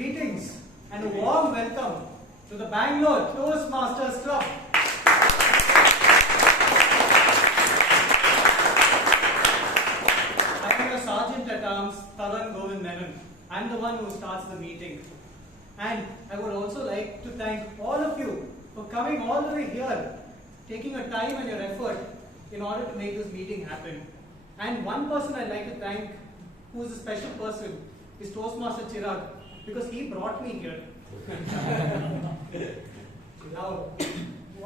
Greetings and a warm welcome to the Bangalore Toastmasters Club. I am your Sergeant at Arms, Taran, Govind, Menon. I am the one who starts the meeting. And I would also like to thank all of you for coming all the way here, taking your time and your effort in order to make this meeting happen. And one person I'd like to thank, who is a special person, is Toastmaster Chiraag, because he brought me here. Now,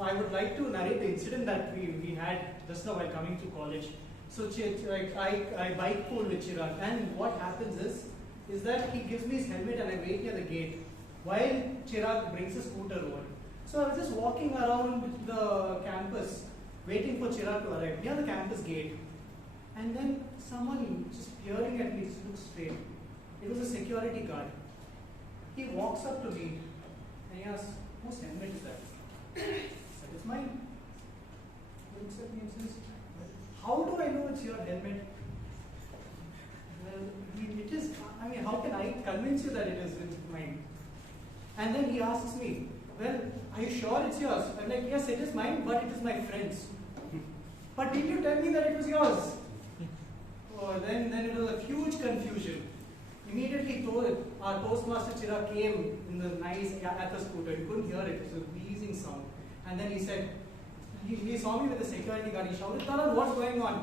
I would like to narrate the incident that we had just now while coming to college. So I bike pool with Chiraag, and what happens is that he gives me his helmet and I wait near the gate while Chiraag brings a scooter over. So I was just walking around the campus waiting for Chiraag to arrive near the campus gate, and then someone just peering at me looks straight. It was a security guard. He walks up to me and he asks, "Whose helmet is that?" I said, "It's mine." He looks at me and says, "How do I know it's your helmet?" Well, it is. I mean, how can I convince you that it is mine? And then he asks me, "Well, are you sure it's yours?" I'm like, "Yes, it is mine, but it is my friend's." "But did you tell me that it was yours?" Oh, then it was a huge confusion. Immediately our Toastmaster Chiraag came in the nice Ather scooter. You couldn't hear it. It was a wheezing sound. And then he said, he saw me with the security guard. He shouted, "Taran, what's going on?"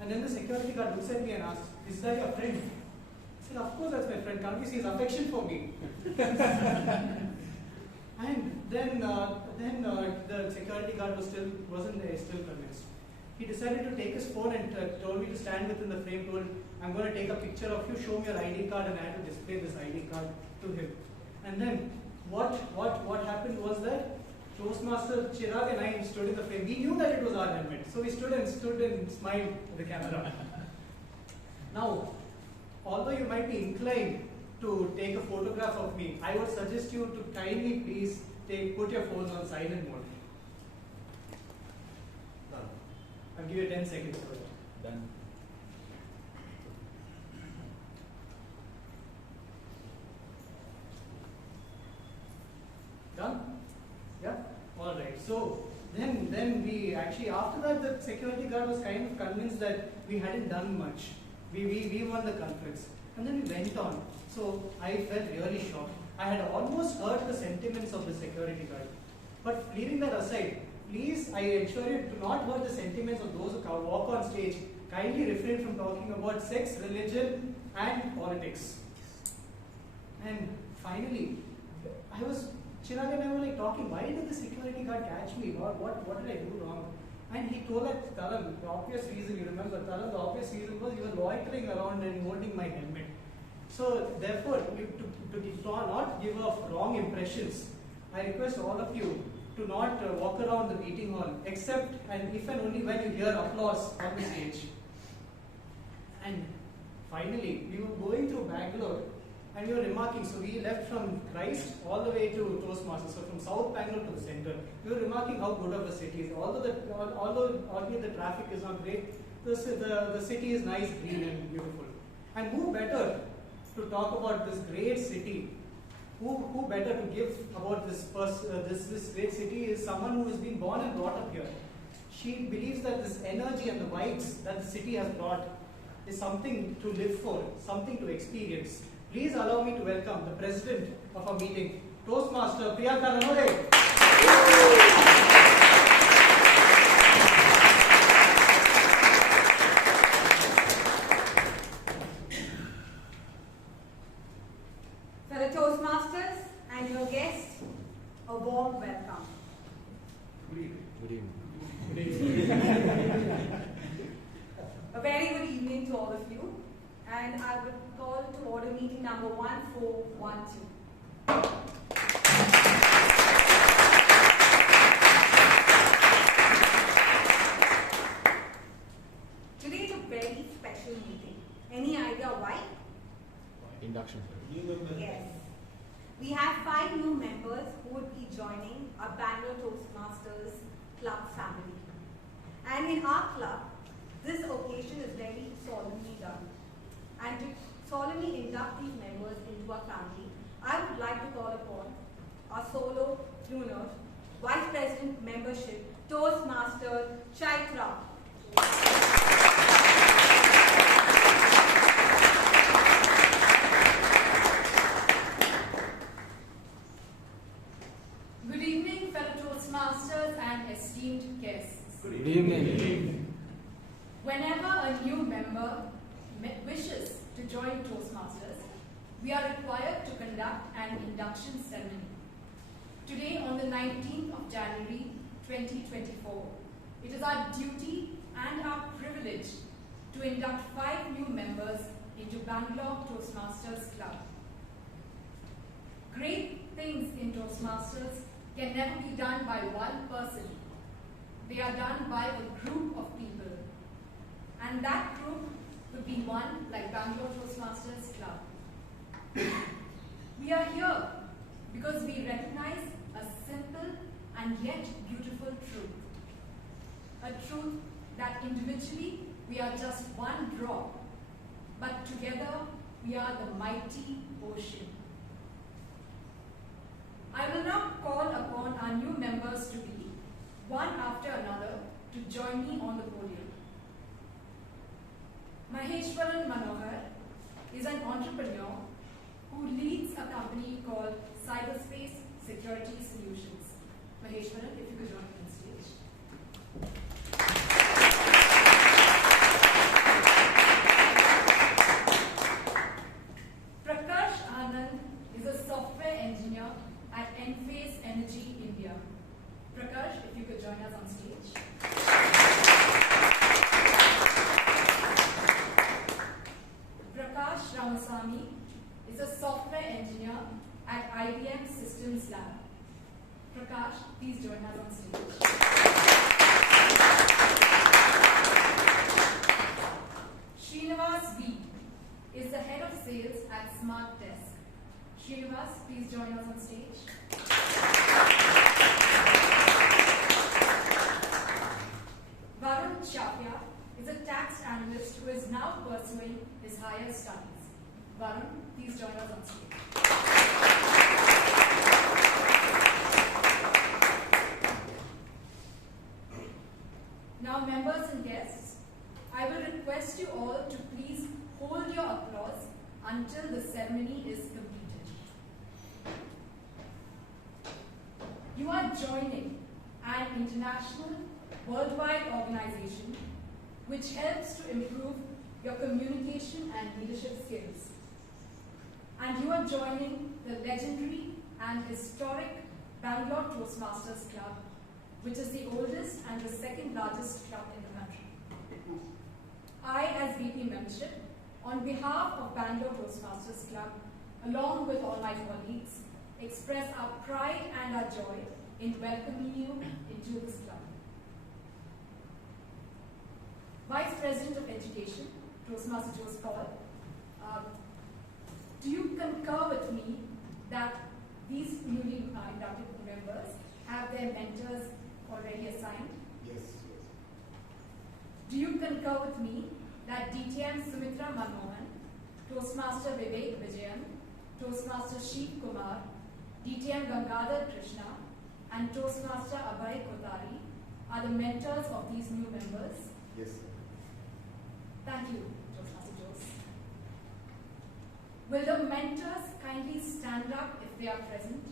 And then the security guard looks at me and asks, "Is that your friend?" I said, "Of course that's my friend. Can't you see his affection for me?" And then the security guard wasn't still convinced. He decided to take his phone and told me to stand within the frame. Told, "I'm going to take a picture of you. Show me your ID card," and I had to display this ID card to him. And then what happened was that Toastmaster Chiraag and I stood in the frame. We knew that it was our helmet, so we stood and smiled at the camera. Now, although you might be inclined to take a photograph of me, I would suggest you to kindly please put your phones on silent mode. Done. I'll give you 10 seconds for it. Done. Done? Yeah? Alright. So then we actually, after that, the security guard was kind of convinced that we hadn't done much. We won the conference. And then we went on. So I felt really shocked. I had almost heard the sentiments of the security guard. But leaving that aside, please, I assure you, do not hurt the sentiments of those who walk on stage. Kindly refrain from talking about sex, religion, and politics. And finally, Chiraag and I were like talking, why did the security guard catch me? What did I do wrong? And he told that, "Taran, the obvious reason, you remember, Taran, the obvious reason was you were loitering around and holding my helmet. So therefore, to not give off wrong impressions, I request all of you to not walk around the meeting hall, except and if and only when you hear applause on the stage." And finally, we were going through Bangalore and we were remarking, so we left from Christ all the way to Toastmasters, so from South Bangalore to the center. We were remarking how good of a city is. Albeit the traffic is not great, the city is nice, green and beautiful. And who better to talk about this great city? Who better to give about this great city is someone who has been born and brought up here. She believes that this energy and the vibes that the city has brought is something to live for, something to experience. Please allow me to welcome the president of our meeting, Toastmaster Priyanka. Fellow Toastmasters and your guests, a warm welcome. Good evening. Good evening. Good evening. A very good evening to all of you, and I would call to order meeting number 1412. Today is a very special meeting. Any idea why? Induction. Yes. We have 5 new members who would be joining our Bangalore Toastmasters Club family. And in our club, this occasion is very solemnly done. And to solemnly induct these members into our family, I would crooner, Vice President Membership, Toastmaster, Chaitra. Good evening, fellow Toastmasters and esteemed guests. Good evening. Whenever a new member wishes to join Toastmasters, we are required to conduct an induction ceremony. Today, on the 19th of January 2024, it is our duty and our privilege to induct 5 new members into Bangalore Toastmasters Club. Great things in Toastmasters can never be done by one person. They are done by a group of people. And that group could be one like Bangalore Toastmasters Club. We are here because we recognize a simple and yet beautiful truth. A truth that individually we are just one drop, but together we are the mighty ocean. I will now call upon our new members to be, one after another, to join me on the podium. Maheshwaran Manohar is an entrepreneur who leads a company called Cyberspace Security Solutions. Maheshwaran, if you could join me on stage. Prakash Anand is a software engineer at Enphase Energy India. Prakash, if you could join us on stage. Prakash Ramasamy is a software engineer at IBM Systems Lab. Prakash, please join us on stage. Srinivas V is the head of sales at Smart Desk. Srinivas, please join us on stage. Varun Chapya is a tax analyst who is now pursuing his higher studies. Varun, please join us on stage. Now, members and guests, I will request you all to please hold your applause until the ceremony is completed. You are joining an international, worldwide organization which helps to improve your communication and leadership skills. And you are joining the legendary and historic Bangalore Toastmasters Club, which is the oldest and the second largest club in the country. I, as VP Membership, on behalf of Bangalore Toastmasters Club, along with all my colleagues, express our pride and our joy in welcoming you into this club. Vice President of Education, Toastmaster Jose Paul, do you concur with me that these newly inducted members have their mentors already assigned? Yes. Do you concur with me that DTM Sumitra Manmohan, Toastmaster Vivek Vijayan, Toastmaster Sheeb Kumar, DTM Gangadhar Krishna, and Toastmaster Abhay Kotari are the mentors of these new members? Yes, sir. Thank you, Toastmaster Jose. Will the mentors kindly stand up if they are present?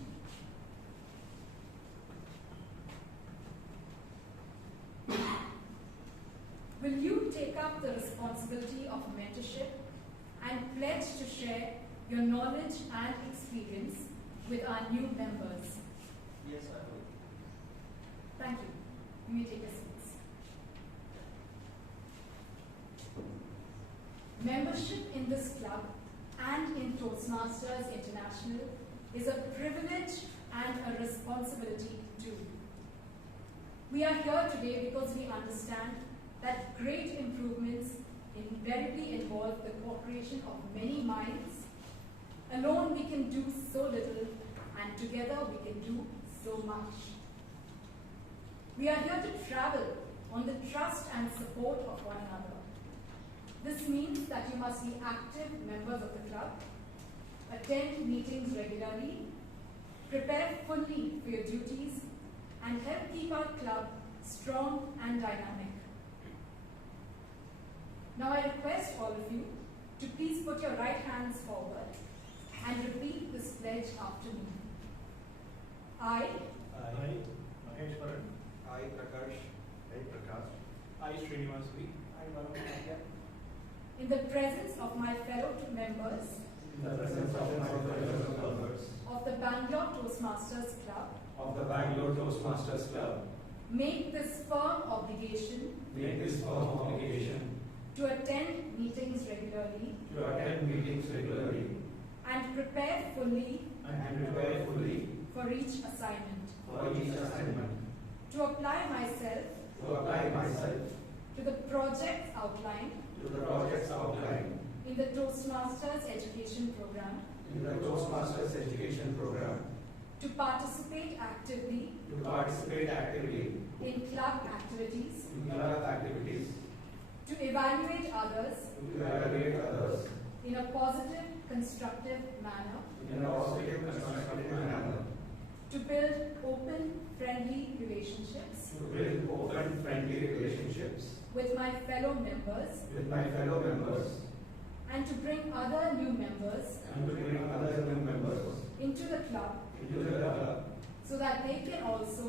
Will you take up the responsibility of mentorship and pledge to share your knowledge and experience with our new members? Yes, I will. Thank you. You may take your seats. Membership in this club and in Toastmasters International is a privilege and a responsibility too. We are here today because we understand that great improvements invariably involve the cooperation of many minds. Alone we can do so little, and together we can do so much. We are here to travel on the trust and support of one another. This means that you must be active members of the club, attend meetings regularly, prepare fully for your duties, and help keep our club strong and dynamic. Now I request all of you to please put your right hands forward and repeat this pledge after me. I, in the presence of my fellow members of the Bangalore Toastmasters Club, make this firm obligation to attend meetings regularly and prepare fully for each assignment, to apply myself to the projects outlined in the Toastmasters education program, to participate actively in club activities, to evaluate others in a positive, constructive manner, to build open, friendly relationships with my fellow members, and to bring other new members into the club so that they can also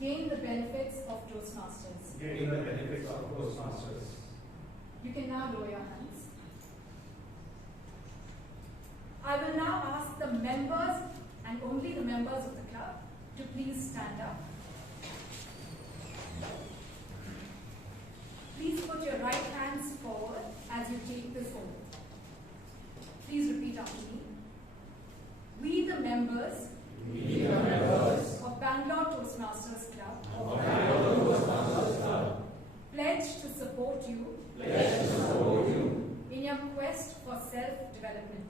gain the benefits of Toastmasters. You can now lower your hands. I will now ask the members and only the members of the club to please stand up. Please put your right hands forward as you take this oath. Please repeat after me. We the members of Bangalore Toastmasters Club pledge to support you in your quest for self-development,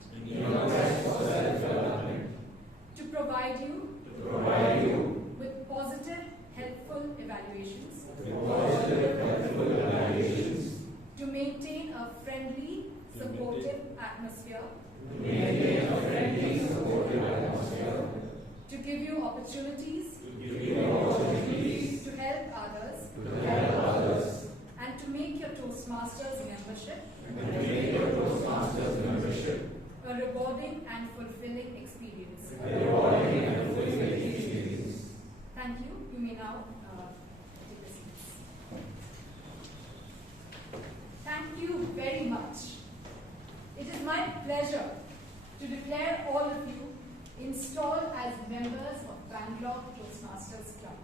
to provide you with positive, helpful evaluations, to maintain a friendly, supportive atmosphere, to give you opportunities to help others, and to make your Toastmasters membership a rewarding and fulfilling experience. Thank you. You may now take the seats. Thank you very much. It is my pleasure to declare all of you installed as members of Bangalore Toastmasters Club.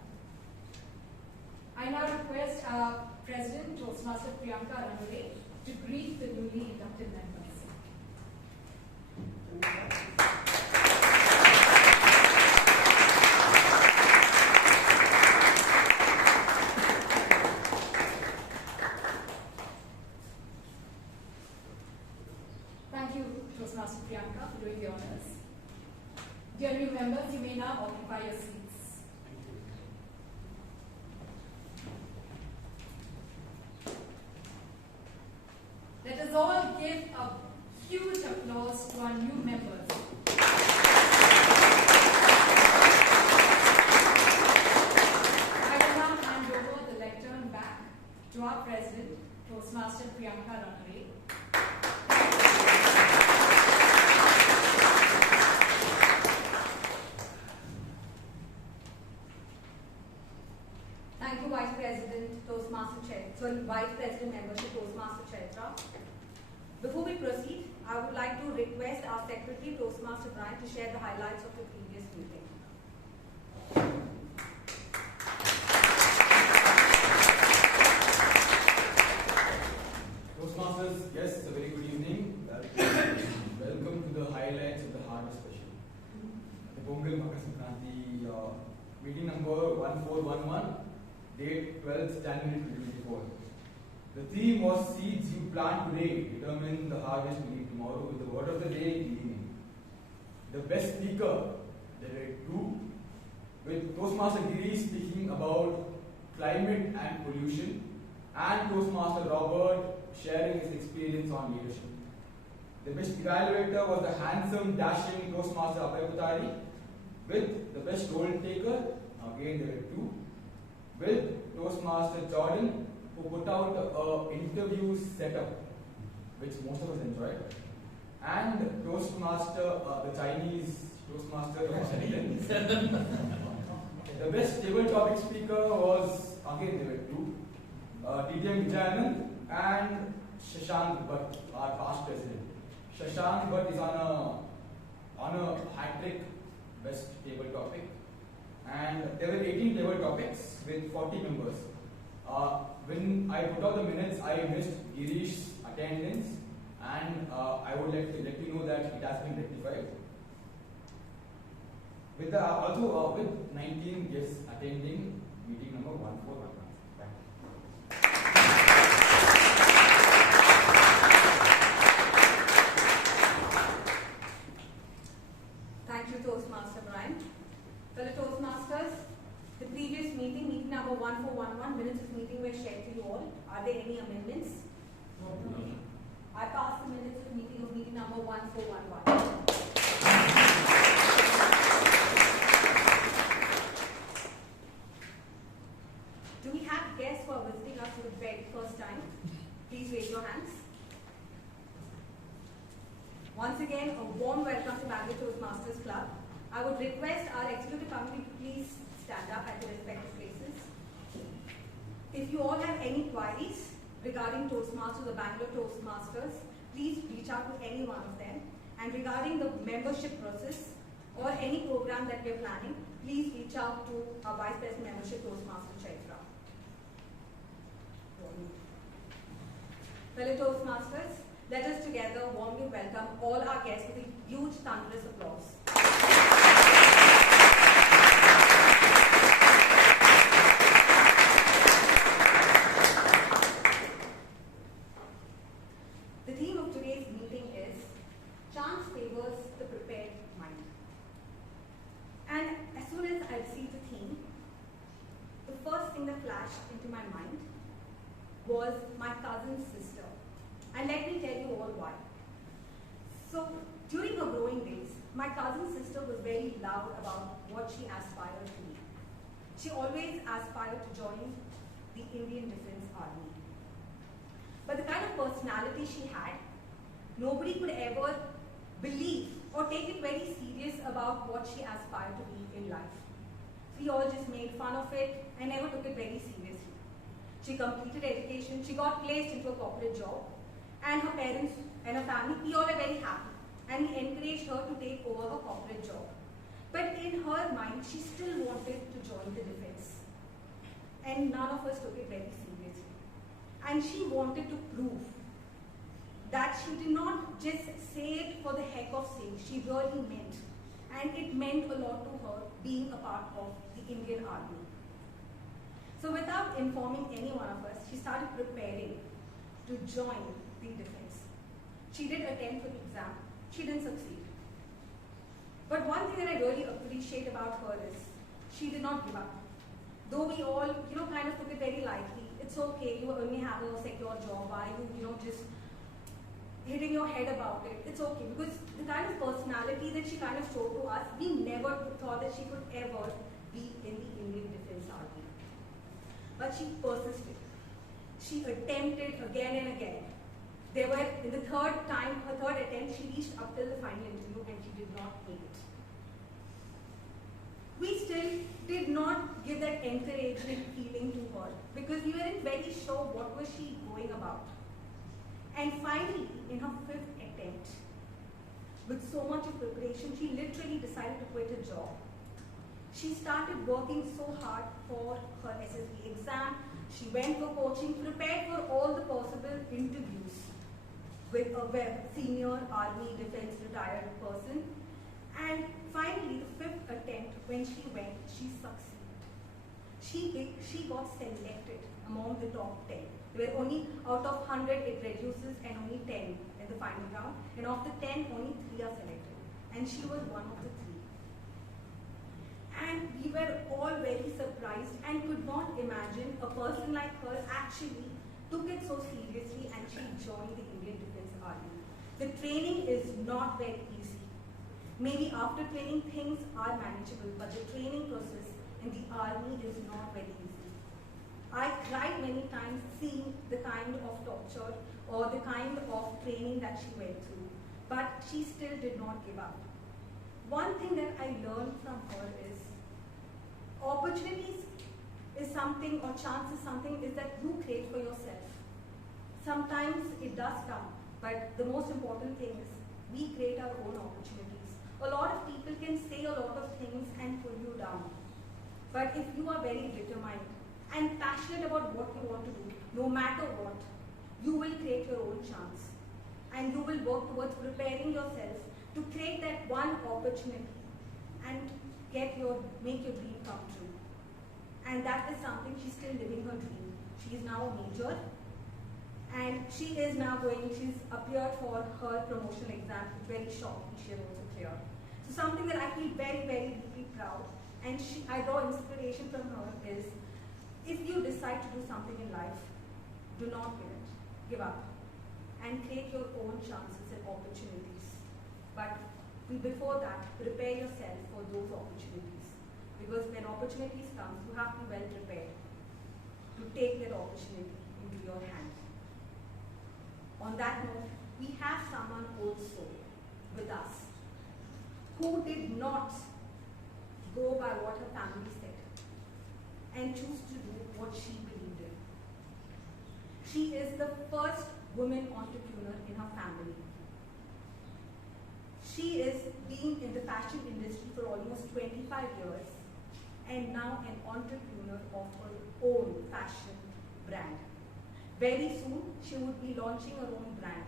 I now request our President, Toastmaster Priyanka Rannorey, to greet the newly inducted members. Thank you, Toastmaster Priyanka, for doing the honors. Dear new members, you may now occupy your seats. Let us all give a huge applause to our new members. I will now hand over the lectern back to our President, Toastmaster Priyanka Rannorey. Thank you, Vice President, Vice President Membership Toastmaster Chaitra. Before we proceed, I would like to request our Secretary, Toastmaster Brian, to share the highlights of the previous meeting. Toastmasters, yes, a very good evening. Welcome to the highlights of the harvest special. The Makar meeting number 1411, date 12th January 2024. The theme was seeds you plant today determine the harvest we need tomorrow, with the word of the day evening. The best speaker, there were two, with Toastmaster Giri speaking about climate and pollution, and Toastmaster Robert sharing his experience on leadership. The best evaluator was the handsome, dashing Toastmaster Priyanka. With the best role taker, again there were two. With Toastmaster Jordan, who put out an interview setup, which most of us enjoyed. And Toastmaster, the Chinese Toastmaster of The best table topic speaker was, again there were two, TTM Vijay and Shashank Bhatt, our past president. Shashank Bhatt is on a hat-trick best table topic. And there were 18 table topics with 40 members. When I put out the minutes, I missed Girish's attendance, and I would like to let you know that it has been rectified. With also with 19 guests attending meeting number 1411. Thank you, Toastmaster Brian. Fellow Toastmasters, the previous meeting, meeting number 1411, minutes of meeting were shared to you all. Are there any amendments? No. I pass the minutes of meeting number 1411. Do we have guests who are visiting us for the very first time? Please raise your hands. Once again, a warm welcome to Bangalore Toastmasters Club. I would request our executive committee to please stand up at their respective places. If you all have any queries regarding Toastmasters or Bangalore Toastmasters, please reach out to any one of them. And regarding the membership process or any program that we are planning, please reach out to our Vice President Membership Toastmaster Chaitra. Fellow Toastmasters, let us together warmly welcome all our guests with a huge thunderous applause. The theme of today's meeting is Chance Favors the Prepared Mind. And as soon as I received the theme, the first thing that flashed into my mind was my cousin's sister. And let me tell you all why. So, during her growing days, my cousin's sister was very loud about what she aspired to be. She always aspired to join the Indian Defence Army. But the kind of personality she had, nobody could ever believe or take it very serious about what she aspired to be in life. We all just made fun of it and never took it very seriously. She completed education, she got placed into a corporate job, and her parents and her family, we all were very happy. And we encouraged her to take over her corporate job. But in her mind, she still wanted to join the defense. And none of us took it very seriously. And she wanted to prove that she did not just say it for the heck of saying, she really meant. And it meant a lot to her being a part of the Indian Army. So without informing any one of us, she started preparing to join the defense. She did attempt for the exam. She didn't succeed. But one thing that I really appreciate about her is she did not give up. Though we all, kind of took it very lightly. It's okay, you only have a secure job. Why you, just hitting your head about it? It's okay, because the kind of personality that she kind of showed to us, we never thought that she could ever be in the Indian Defence Army. But she persisted. She attempted again and again. There were, in the her third attempt, she reached up till the final interview and she did not make it. We still did not give that encouraging feeling to her because we weren't very sure what was she going about. And finally, in her 5th attempt, with so much of preparation, she literally decided to quit her job. She started working so hard for her SSB exam. She went for coaching, prepared for all the possible interviews with a senior army defense retired person. And finally, the 5th attempt, when she went, she succeeded. She got selected among the top 10. There were only, out of 100, it reduces, and only 10 in the final round. And of the 10, only 3 are selected. And she was one of the 3. And we were all very surprised and could not imagine a person like her actually took it so seriously and she joined the Indian Defence Army. the training is not very easy. Maybe after training things are manageable, but the training process in the army is not very easy. I cried many times seeing the kind of torture or the kind of training that she went through, but she still did not give up. One thing that I learned from her is opportunities is something, or chance is something, is that you create for yourself. Sometimes it does come, but the most important thing is we create our own opportunities. A lot of people can say a lot of things and pull you down. But if you are very determined and passionate about what you want to do, no matter what, you will create your own chance. And you will work towards preparing yourself to create that one opportunity and make your dream come true. And that is something, she's still living her dream. She is now a major, and she is now she's appeared for her promotional exam, very shortly she has also cleared. So something that I feel very, very deeply proud, and I draw inspiration from her is, if you decide to do something in life, do not give up, and create your own chances and opportunities. But before that, prepare yourself for those opportunities. Because when opportunities come, you have to be well prepared to take that opportunity into your hand. On that note, we have someone also with us who did not go by what her family said and choose to do what she believed in. She is the first woman entrepreneur in her family. She is being in the fashion industry for almost 25 years and now an entrepreneur of her own fashion brand. Very soon, she would be launching her own brand.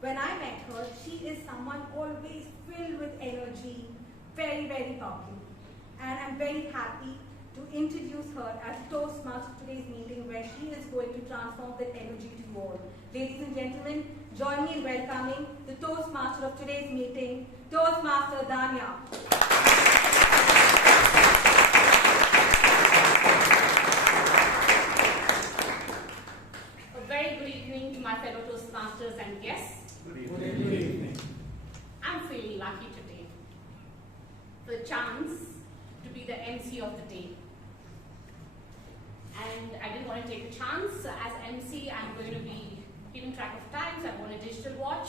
When I met her, she is someone always filled with energy, very, very bubbly. And I'm very happy to introduce her as Toastmaster of today's meeting, where she is going to transform that energy to you all. Ladies and gentlemen, join me in welcoming the Toastmaster of today's meeting, Toastmaster Dhanya. A very good evening to my fellow Toastmasters and guests. Good evening. I'm feeling lucky today for the chance to be the MC of the day. And I didn't want to take a chance. As MC, I'm going to be keeping track of time, so I'm on a digital watch.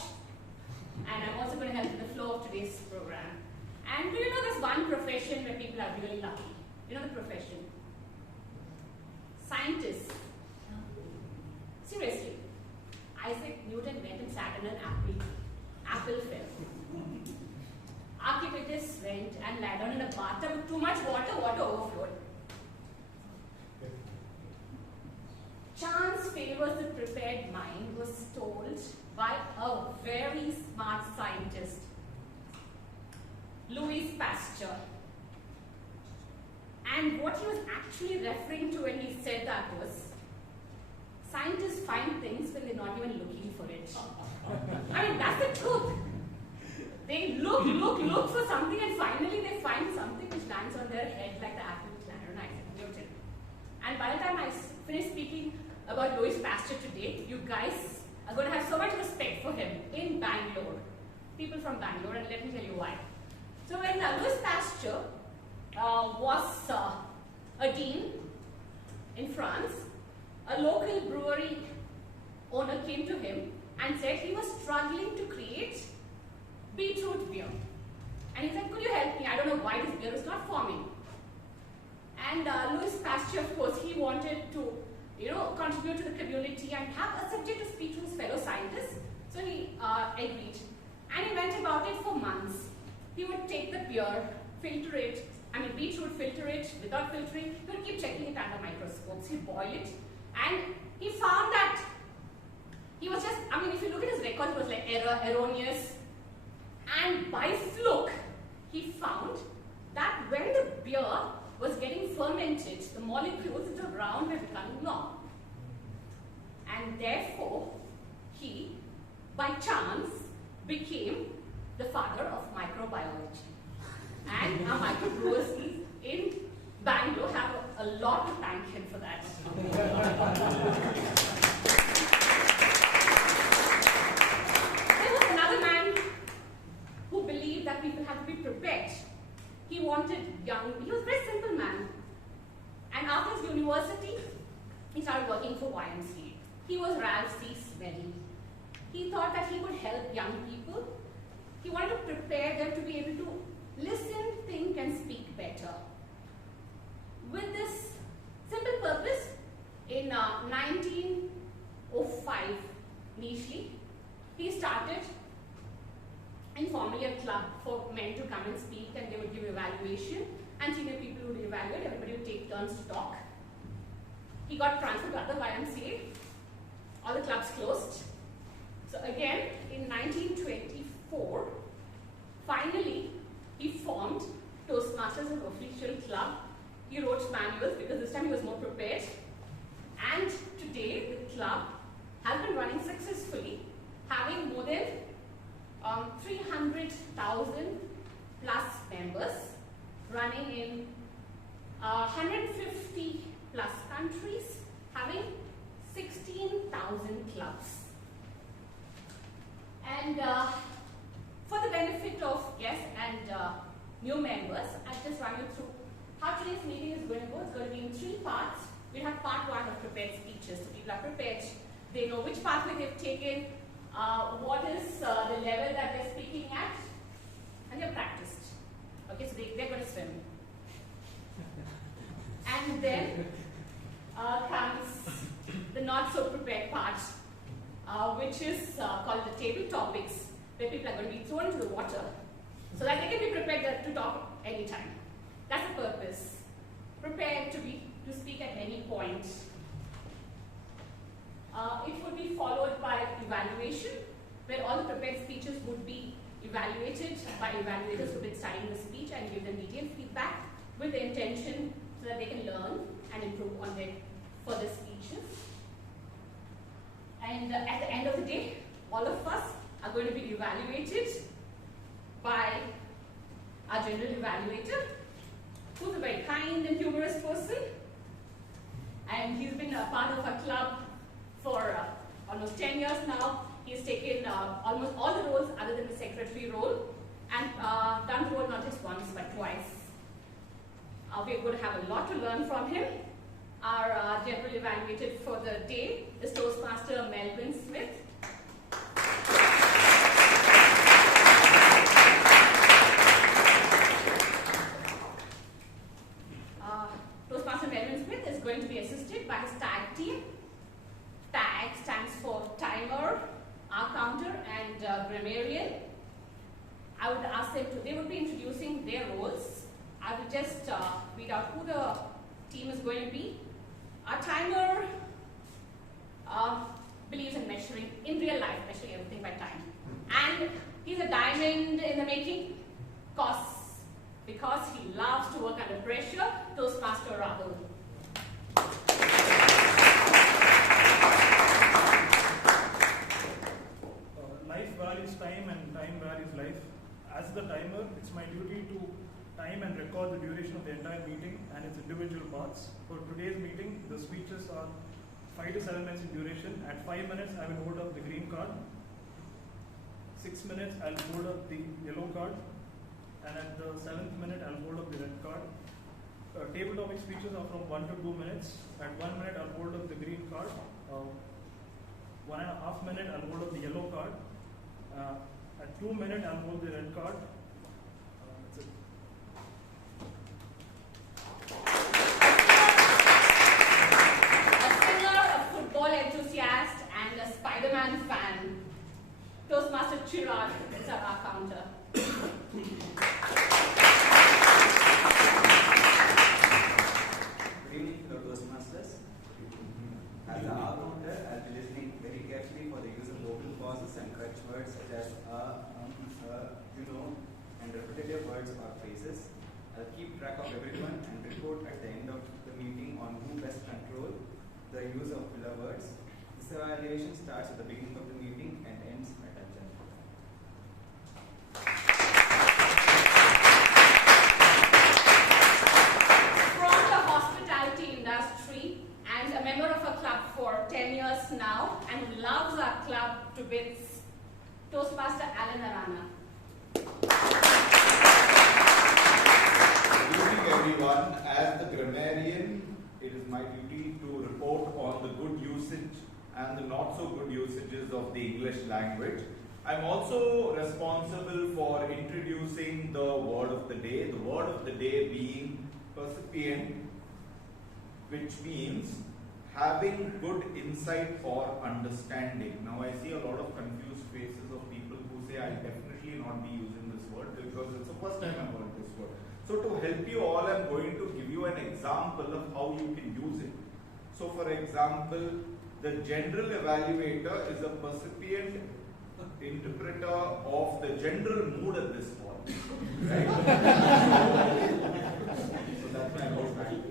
And I'm also going to help with the flow of today's program. And do you know there's one profession where people are really lucky? You know the profession? Scientists. Seriously. Isaac Newton went and sat in an apple tree. Apple fell. Architects went and lay down in a bathtub with too much water, water overflowed. Chance favors the prepared mind was told by a very smart scientist, Louis Pasteur. And what he was actually referring to when he said that was, scientists find things when they're not even looking for it. I mean, that's the truth. They look for something, and finally they find something which lands on their head like the apple which landed on Isaac Newton. And by the time I finish speaking about Louis Pasteur today, you guys are going to have so much respect for him in Bangalore. People from Bangalore, and let me tell you why. So when Louis Pasteur was a dean in France, a local brewery owner came to him and said he was struggling to create beetroot beer. And he said, could you help me? I don't know why this beer is not forming. And Louis Pasteur, of course, he wanted to contribute to the community and have a subject to speak to his fellow scientists. So he agreed. And he went about it for months. He would take the beer, filter it, beetroot, filter it without filtering. He would keep checking it under microscopes. He'd boil it. And he found that he was just, if you look at his records, it was like erroneous. And by fluke, he found that when the beer was getting fermented, the molecules in the ground were becoming long. And therefore, he, by chance, became the father of microbiology. And our microbrewers in Bangalore have a lot to thank him for that. YMCA. He was Ralph C. Smelly. He thought that he would help young people. He wanted to prepare them to be able to listen, think, and speak better. With this simple purpose, in 1905, initially, he started informally a club for men to come and speak, and they would give evaluation, and senior people would evaluate, everybody would take turns to talk. He got transferred to other YMCA, all the clubs closed. So again, in 1924, finally, he formed Toastmasters, an official club. He wrote manuals because this time he was more prepared. And today, the club has been running successfully, having more than 300,000 plus members, running in 150 plus countries, having 16,000 clubs. And for the benefit of guests and new members, I'll just run you through how today's meeting is going to go. It's going to be in 3 parts. We have part 1 of prepared speeches. So people are prepared. They know which pathway they've taken, what is the level that they're speaking at, and they're practiced. Okay, so they're going to swim. And then comes the not so prepared part, which is called the table topics, where people are going to be thrown into the water so that they can be prepared to talk anytime. That's the purpose. Prepared to speak at any point. It would be followed by evaluation, where all the prepared speeches would be evaluated by evaluators who have been studying the speech and give them detailed feedback with the intention so that they can learn and improve on their further speeches. And at the end of the day, all of us are going to be evaluated by our general evaluator, who's a very kind and humorous person. And he's been a part of our club for almost 10 years now. He's taken almost all the roles other than the secretary role, and done the role not just once but twice. We're going to have a lot to learn from him. Our general evaluator for the day is Toastmaster Melvyn Smith. Toastmaster Melvyn Smith is going to be assisted by his tag team. TAG stands for Timer, Our Counter, and Grammarian. I would ask them to, they would be introducing their roles. I will just read out who the team is going to be. Our Timer believes in measuring, in real life, measuring everything by time. And he's a diamond in the making, because he loves to work under pressure. Toastmaster Rahul. Life values time and time values life. As the timer, it's my duty to time and record the duration of the entire meeting and its individual parts. For today's meeting, the speeches are 5 to 7 minutes in duration. At 5 minutes, I will hold up the green card. 6 minutes, I'll hold up the yellow card. And at the 7th minute, I'll hold up the red card. Table topic speeches are from 1 to 2 minutes. At 1 minute, I'll hold up the green card. 1.5 minutes, I'll hold up the yellow card. At 2 minutes, I'll hold the red card. That's it. A singer, a football enthusiast, and a Spider-Man fan. Toastmaster Chiraag is our counter. Good evening, fellow Toastmasters. As the R counter, I'll be listening very carefully for the use of local pauses and crutch words such as you know, and repetitive words or phrases. I'll keep track of everyone and report at the end of the meeting on who best control the use of filler words. This evaluation starts at the beginning of the meeting and ends at adjournment. From the hospitality industry and a member of a club for 10 years now and loves our club to bits, Toastmaster Aranha. Good evening everyone. As the grammarian, it is my duty to report on the good usage and the not so good usages of the English language. I'm also responsible for introducing the word of the day. The word of the day being percipient, which means having good insight or understanding. Now I see a lot of confused faces of people who say I'll definitely not be using this word because it's the first time I've heard this word. So to help you all, I'm going to give you an example of how you can use it. So for example, the general evaluator is a percipient interpreter of the general mood at this point. Right? So that's my whole value.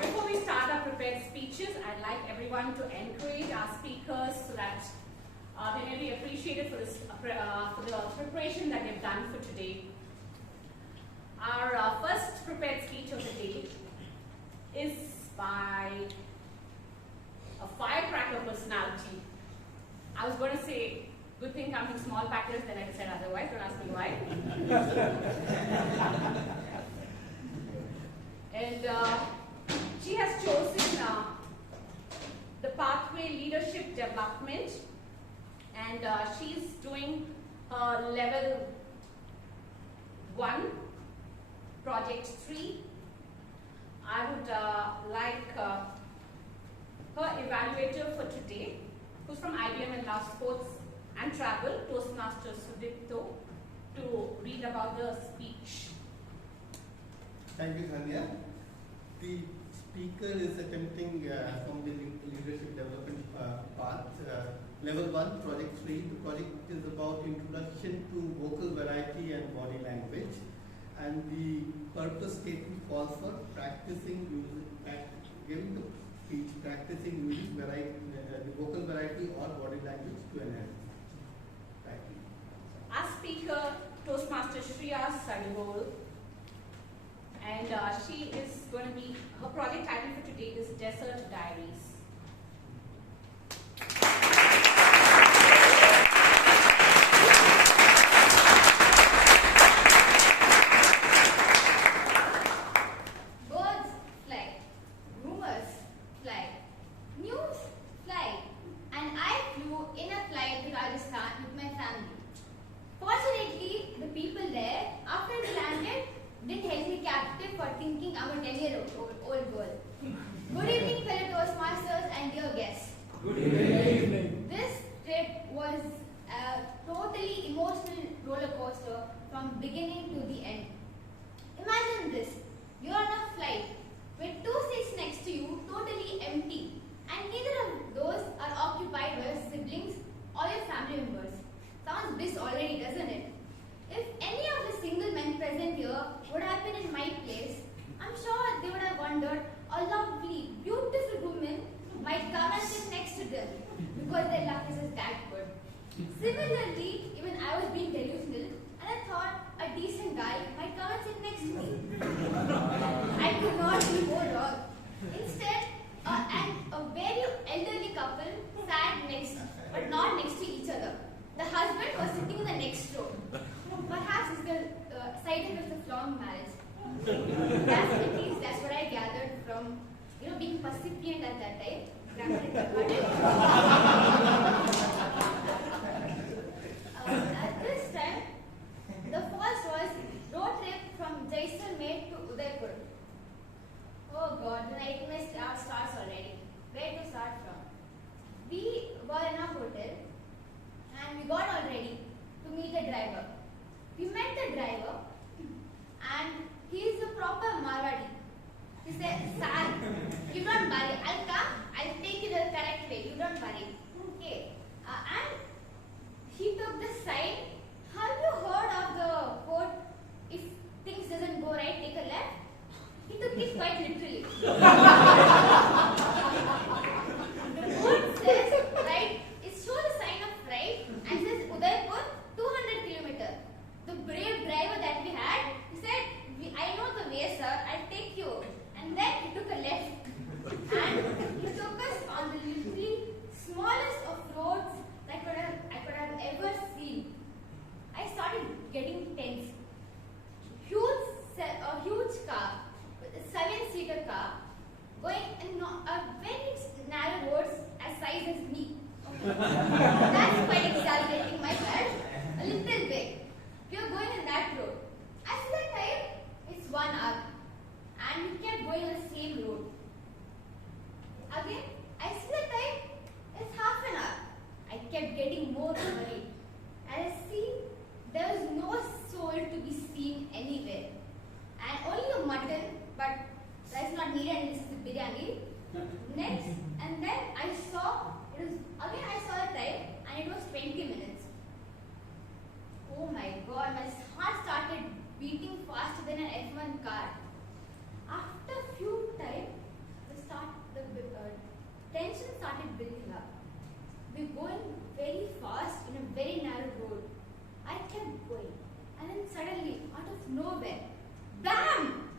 Before we start our prepared speeches, I'd like everyone to encourage our speakers so that they may be appreciated for the preparation that they've done for today. Our first prepared speech of the day is by a firecracker personality. I was going to say, good thing comes in small packets, then I said otherwise, don't ask me why. And she has chosen the pathway leadership development, and she's doing her level 1, project 3. I would like her evaluator for today, who's from IBM and loves sports and travel, Toastmaster Sugathan, to read about the speech. Thank you, Dhanya. The speaker is attempting from the leadership development path, level 1, project 3. The project is about introduction to vocal variety and body language. And the purpose statement calls for practicing giving the speech, practicing using the vocal variety or body language to enhance practice. Our speaker, Toastmaster Shreya Sadugol, and she is going to be, her project title for today is Desert Diaries. Good evening, fellow Toastmasters and dear guests. Good evening. This trip was a totally emotional roller coaster from beginning to the end. Imagine this, you are on a flight with 2 seats next to you totally empty, and neither of those are occupied by your siblings or your family members. Sounds bliss already, doesn't it? If any of the single men present here would have been in my place, I'm sure they would have wondered a lovely, beautiful woman might come and sit next to them because their luck is that good. Similarly, even I was being delusional and I thought a decent guy might come and sit next to me. I could not be more wrong. Instead, a very elderly couple sat next, but not next to each other. The husband was sitting in the next row. Perhaps it's the side effect of long marriage. That's what I gathered from, being percipient at that time. At this time, the first was road trip from Jaisalmer to Udaipur. Oh God, the nightmare starts already. Where to start from? We were in a hotel and we got all ready to meet the driver. We met the driver and he is a proper Marwadi. He said, "Sir, you don't worry. I'll come. I'll take you the correct way. You don't worry." Okay. And he took the sign. Have you heard of the quote, "If things doesn't go right, take a left"? He took it quite literally. The quote says, right, it shows a sign of right and says Udaipur 200 km. The brave driver that we had, he said, "I know the way, sir. I'll take you." And then he took a left. And he took us on the literally smallest of roads that I could have ever seen. faster than an F1 car. After a few time, the tension started building up. We're going very fast in a very narrow road. I kept going, and then suddenly, out of nowhere, BAM!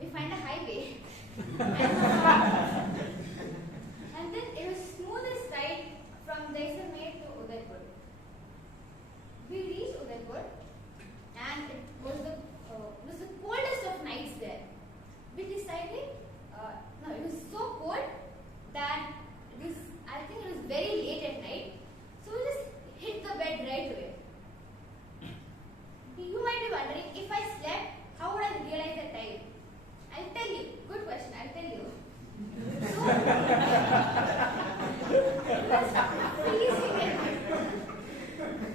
We find a highway. And then it was smoothest ride from Jaisalmer to Udaipur. We reached Udaipur, and it was the coldest of nights there. We decided, it was so cold that I think it was very late at night, so we just hit the bed right away. You might be wondering, if I slept, how would I realize the time? I'll tell you. Good question, I'll tell you. So,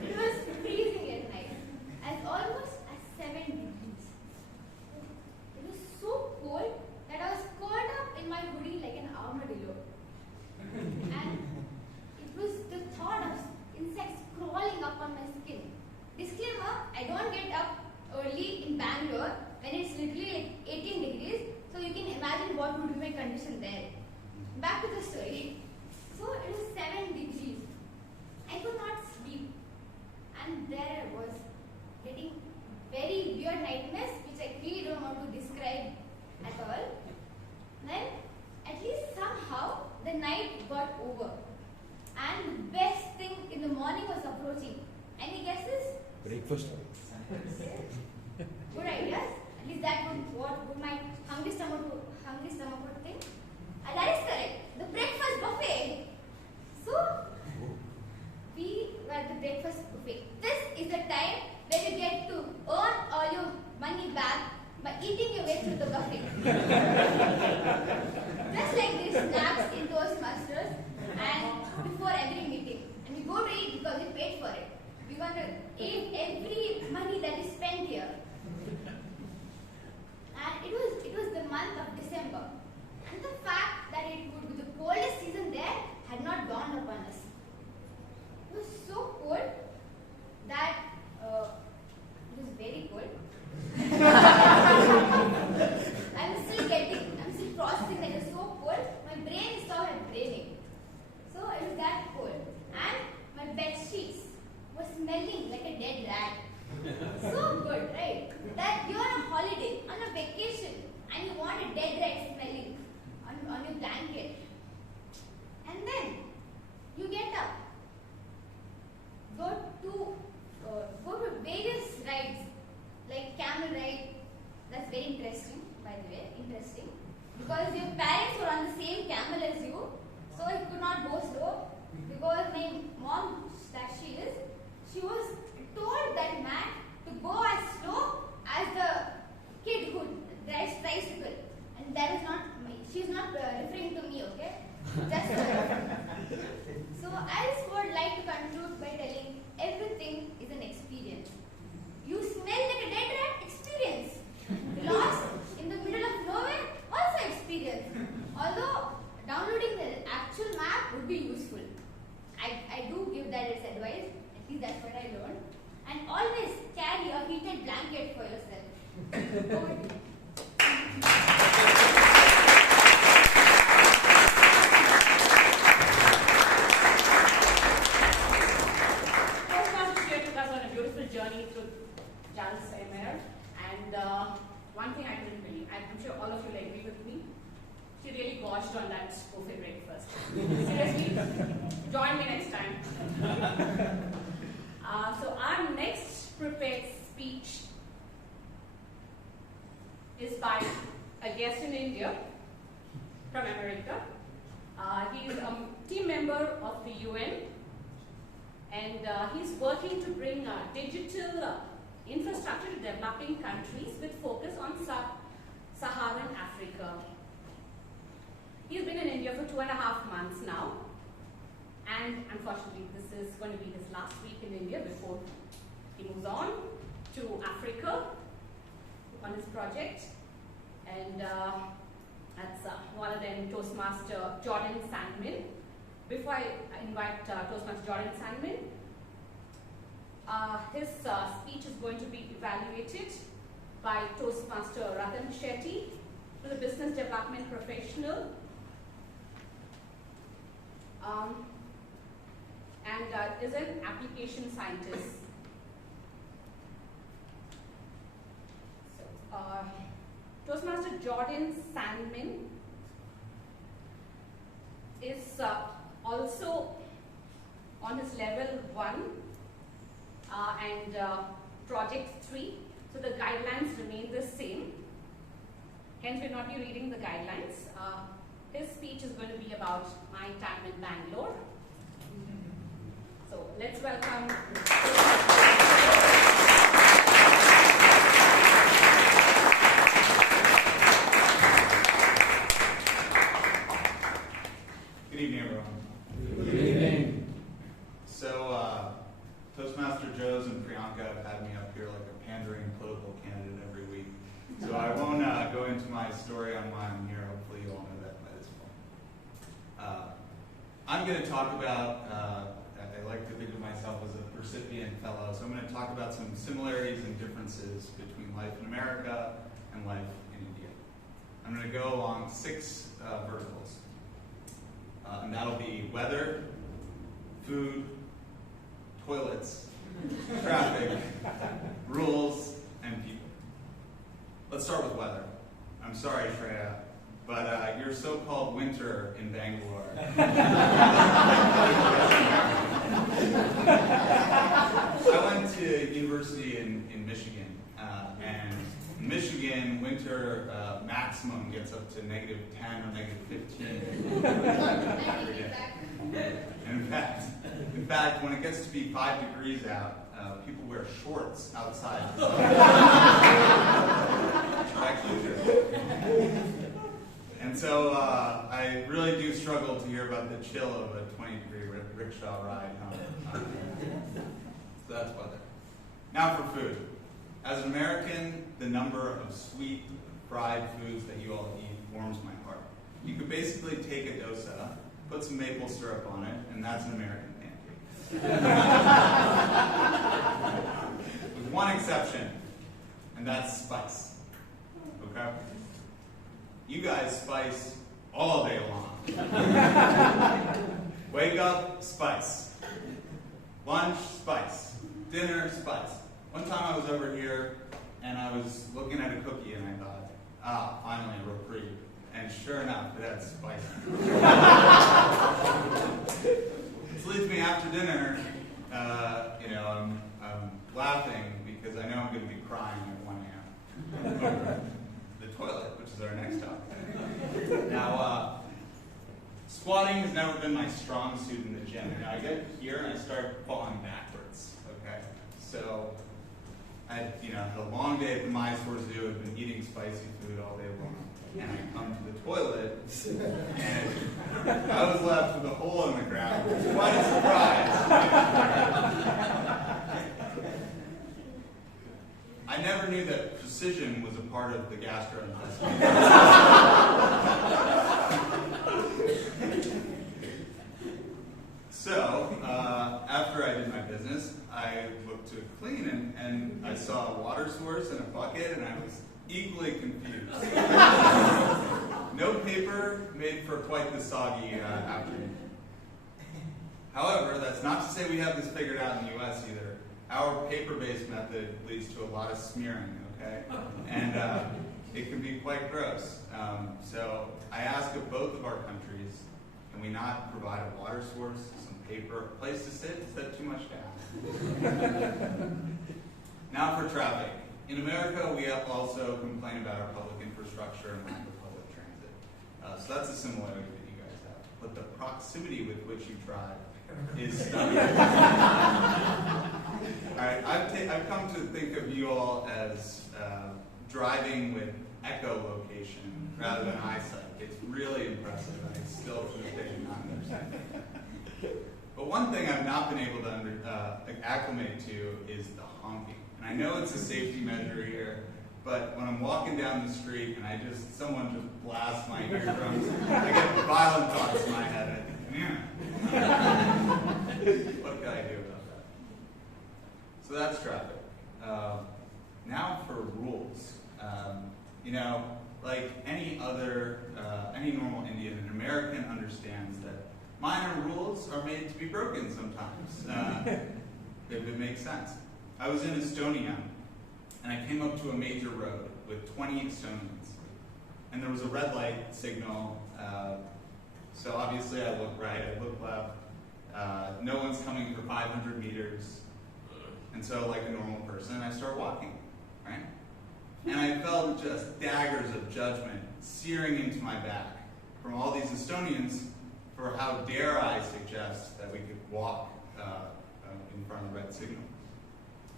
it was freezing at night. As almost at 7 degrees. It was so cold that I was curled up in my hoodie like an armadillo. And it was the thought of insects crawling up on my skin. Disclaimer, I don't get up early in Bangalore when it's literally like 18 degrees, so you can imagine what would be my condition there. Back to the story. So it was 7 degrees. I could not sleep, and there I was getting very weird nightmares which I really don't want to describe at all. Then at least somehow the night got over, and the best thing in the morning was approaching. Any guesses? Breakfast. Good ideas. At least that would my hungry stomach would think. And that is correct. The breakfast buffet. So we were at the breakfast buffet. This is the time where you get to earn all your money back by eating your way through the buffet. Just like these snacks in Toastmasters and before every meeting. And we go to eat because we paid for it. We want to eat every money that is spent here. And it was the month of December. And the fact that it would be the coldest season there had not dawned upon us. It was so cold that it was very cold. I'm still processing that it was so cold. My brain started draining. So it was that cold. And my bed sheets were smelling like a dead rat. So good, right? That you're on a holiday, on a vacation, and you want a dead rat smelling on your blanket. And then you get up, go to various rides, like camel ride. That's very interesting, by the way, because your parents were on the same camel as you, so you could not go slow. Because my mom, that she was told that man to go as slow as the kid who drives tricycle, and that is not me. She is not referring to me, okay? Just so I just would like to conclude by telling everything is an experience. You smell like a dead rat? Experience. Lost in the middle of nowhere? Also experience. Although downloading the actual map would be useful. I do give that as advice. At least that's what I learned. And always carry a heated blanket for yourself. Over to you. Toastmaster Shreya took us on a beautiful journey through Jaisalmer, and one thing I couldn't believe, I'm sure all of you will agree with me, she really gorged on that buffet breakfast. Seriously, join me next time. So our next prepared speech is by a guest in India from America. He is a team member of the UN, and he's working to bring digital infrastructure to developing countries with focus on sub-Saharan Africa. He's been in India for 2.5 months now, and unfortunately this is going to be his last week in India before he moves on to Africa on his project. And that's one of them, Toastmaster Jordan Sandman. Before I invite Toastmaster Jordan Sandman, his speech is going to be evaluated by Toastmaster Shetty, who's a business development professional. And is an application scientist. So, Toastmaster Sandman is also on his level 1 and project 3. So the guidelines remain the same. Hence, we'll not be reading the guidelines. His speech is going to be about my time in Bangalore. So let's welcome. Good evening, everyone. Good evening. So, Toastmaster Joes and Priyanka have had me up here like a pandering political candidate every week. So I won't go into my story on why I'm here. Hopefully you all know that by this point. I'm going to talk about, I like to think of myself as a Percipient fellow, so I'm going to talk about some similarities and differences between life in America and life in India. I'm going to go along 6 verticals. And that'll be weather, food, toilets, traffic, rules, and people. Let's start with weather. I'm sorry, Shreya, but your so-called winter in Bangalore. I went to university in Michigan, and in Michigan, winter maximum gets up to -10 or -15. every day. In fact, when it gets to be 5 degrees out, people wear shorts outside. Actually true. And so I really do struggle to hear about the chill of a 20-degree rickshaw ride home. So that's weather. Now for food. As an American, the number of sweet, fried foods that you all eat warms my heart. You could basically take a dosa, put some maple syrup on it, and that's an American pancake. With one exception, and that's spice. Okay? You guys spice all day long. Wake up, spice. Lunch, spice. Dinner, spice. One time I was over here, and I was looking at a cookie, and I thought, finally a reprieve. And sure enough, it had spice. This leads me after dinner, I'm laughing because I know I'm going to be crying at 1 a.m. over the toilet, which is our next topic. Now, squatting has never been my strong suit in the gym. Now, I get here and I start falling backwards, okay? So, I had a long day at the Mysore Zoo. I've been eating spicy food all day long. And I come to the toilet, and I was left with a hole in the ground, which is quite a surprise. I never knew that precision was a part of the gastrointestinal. So, after I did my business, I looked to clean, and I saw a water source and a bucket, and I was equally confused. No paper made for quite the soggy afternoon. However, that's not to say we have this figured out in the US either. Our paper-based method leads to a lot of smearing, okay? And it can be quite gross. So I ask of both of our countries, can we not provide a water source, some paper, a place to sit? Is that too much to ask? Now for traffic. In America, we also complain about our public infrastructure and lack of public transit. So that's a similarity that you guys have. But the proximity with which you drive is stunning. All right, I've come to think of you all as driving with echolocation rather than eyesight. It's really impressive. I still to this day do not understand. But one thing I've not been able to acclimate to is the honking. I know it's a safety measure here, but when I'm walking down the street and someone just blasts my eardrums, I get violent thoughts in my head. I think, what can I do about that? So that's traffic. Now for rules. You know, like any other, any normal Indian, an American understands that minor rules are made to be broken sometimes, if it makes sense. I was in Estonia, and I came up to a major road with 20 Estonians, and there was a red light signal, so obviously I looked right, I looked left, no one's coming for 500 meters, and so like a normal person, I start walking, right? And I felt just daggers of judgment searing into my back from all these Estonians for how dare I suggest that we could walk in front of the red signal.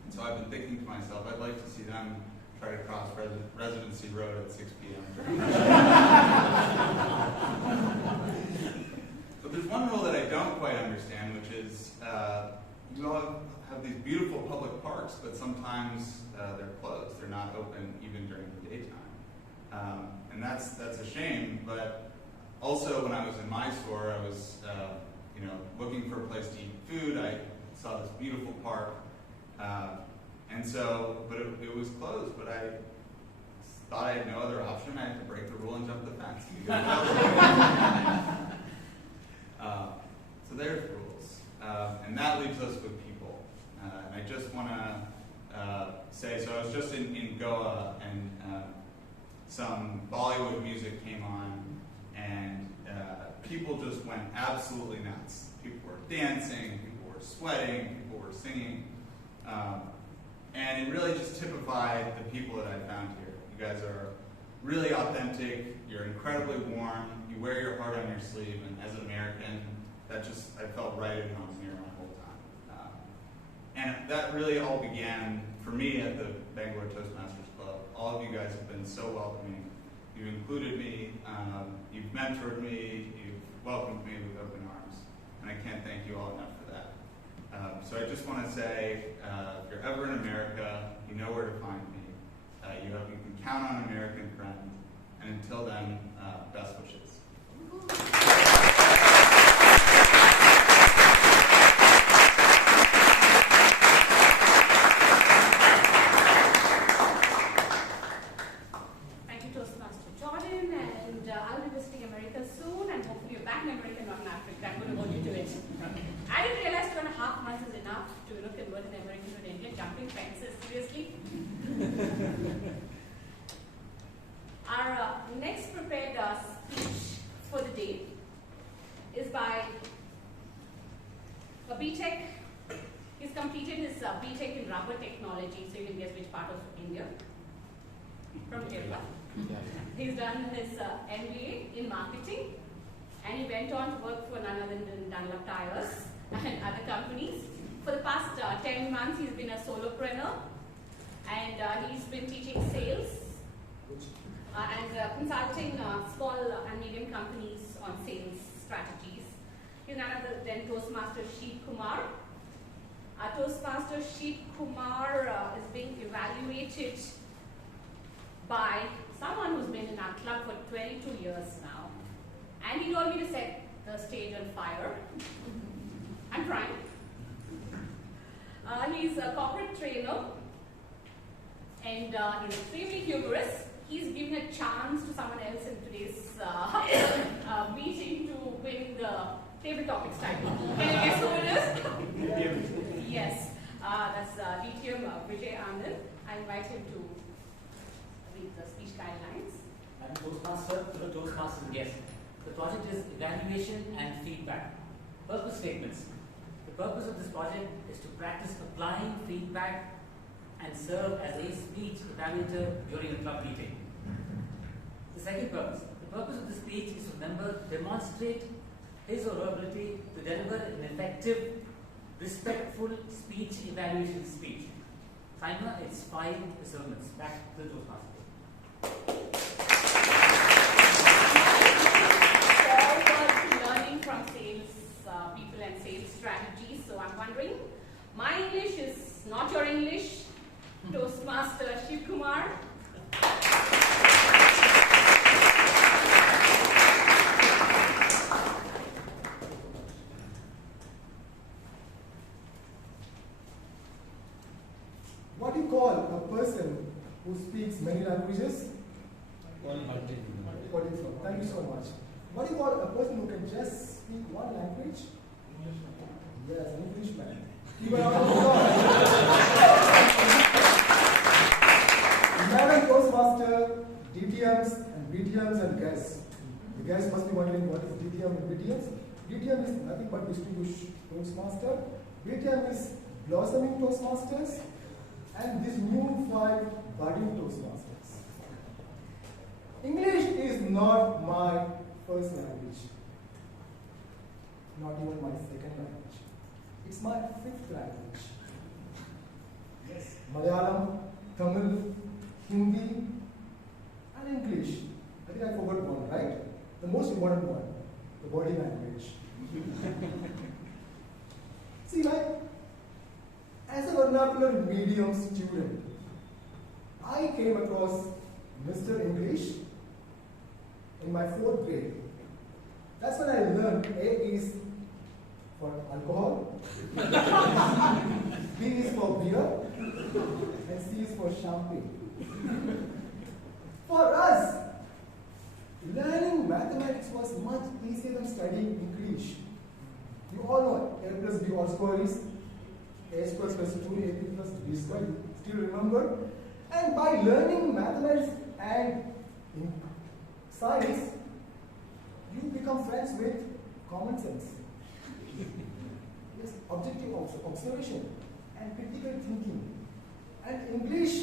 And so I've been thinking to myself, I'd like to see them try to cross Residency Road at 6 p.m. But there's one rule that I don't quite understand, which is you all have these beautiful public parks, but sometimes they're closed. They're not open even during the daytime. And that's a shame, but also when I was in Mysore, I was looking for a place to eat food. I saw this beautiful park. And so, but it was closed, but I thought I had no other option. I had to break the rule and jump the fence. So there's rules. And that leaves us with people. And I just want to say, so I was just in Goa, and some Bollywood music came on, and people just went absolutely nuts. People were dancing, people were sweating, people were singing. And it really just typified the people that I found here. You guys are really authentic, you're incredibly warm, you wear your heart on your sleeve, and as an American, that just, I felt right at home here my whole time. And that really all began, for me, at the Bangalore Toastmasters Club. All of you guys have been so welcoming. You've included me, you've mentored me, you've welcomed me with open arms, and I can't thank you all enough for that. So I just want to say, if you're ever in America, you know where to find me. You can count on an American friend. And until then, best wishes. Thank you, Toastmaster Jordan, and I'll be visiting America soon, and hopefully you're back in America, not in Africa. I'm going to hold you to it. I didn't realize 2.5 months is enough to convert an American to an Indian. Jumping fences, seriously. Our next prepared speech for the day is by a B.Tech. He's completed his B.Tech in rubber technology, so you can guess which part of India. From Kerala. He's done his MBA in marketing, and he went on to work for none other than Dunlop Tires and other companies. For the past 10 months, he's been a solopreneur, and he's been teaching sales and consulting small and medium companies on sales strategies. He's none other than Toastmaster Sheeb Kumar. Toastmaster Sheeb Kumar is being evaluated by someone who's been in our club for 22 years now. And he told me to set the stage on fire. I'm trying. He's a corporate trainer, and he's extremely humorous. He's giving a chance to someone else in today's meeting to win the table topics title. Can you guess who it is? Yes, that's DTM Vijay Anand. I invite him to read the speech guidelines. I'm Toastmaster to the Toastmasters guest. The project is evaluation and feedback. Purpose statements. The purpose of this project is to practice applying feedback and serve as a speech evaluator during a club meeting. The second purpose. The purpose of the speech is to demonstrate his or her ability to deliver an effective, respectful speech evaluation speech. Simha, it's 5 sermons. Back to the Toastmaster. Learning from sales people and sales strategies. So I'm wondering, my English is not your English. Toastmaster Sheeb Kumar. What do you call a person languages? Polyglot. Thank you so much. What do you call a person who can just speak one language? Englishman. Yes, an Englishman. Keep it out of the Menon Toastmaster, DTMs and BTMs and guests. You guys must be wondering what is DTM and BTMs. DTM is nothing but distinguished Toastmaster. BTM is blossoming Toastmasters. And this new 5 budding Toastmasters. English is not my first language. Not even my second language. It's my 5th language. Yes. Malayalam, Tamil, Hindi, and English. I think I forgot one, right? The most important one, the body language. See, like, as a vernacular medium student, I came across Mr. English in my 4th grade. That's when I learned A is for alcohol, B is for beer, and C is for champagne. For us, learning mathematics was much easier than studying English. You all know A plus B all square is A square plus 2AB plus B square. You still remember? And by learning mathematics and science, you become friends with common sense. Yes, objective observation and critical thinking. And English,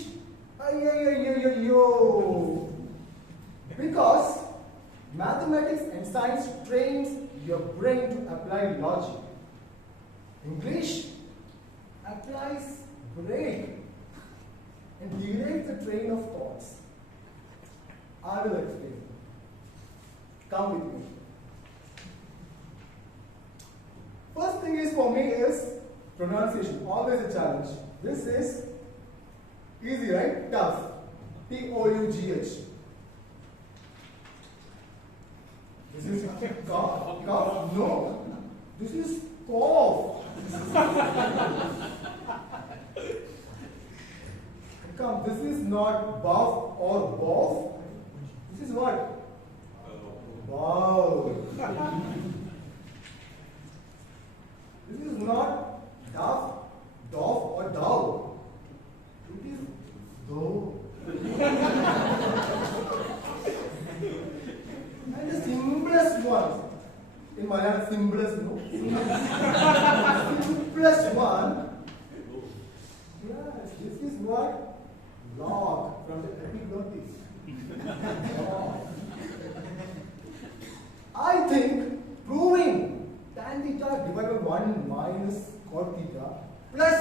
because mathematics and science trains your brain to apply logic. English applies brain and derails the train of thoughts. I will explain. Come with me. First thing is for me is pronunciation. Always a challenge. This is easy, right? Tough. T-O-U-G-H. This is cough. Cough? No. This is cough. Come, this is not buff or boff. This is what? Wow. This is not duff, doff or dow. It is do. And the simplest one, in Malayalam, simplest, no? Simplest one, yes, this is what? Log from the epiglottis. I think proving tan theta divided by 1 minus cot theta plus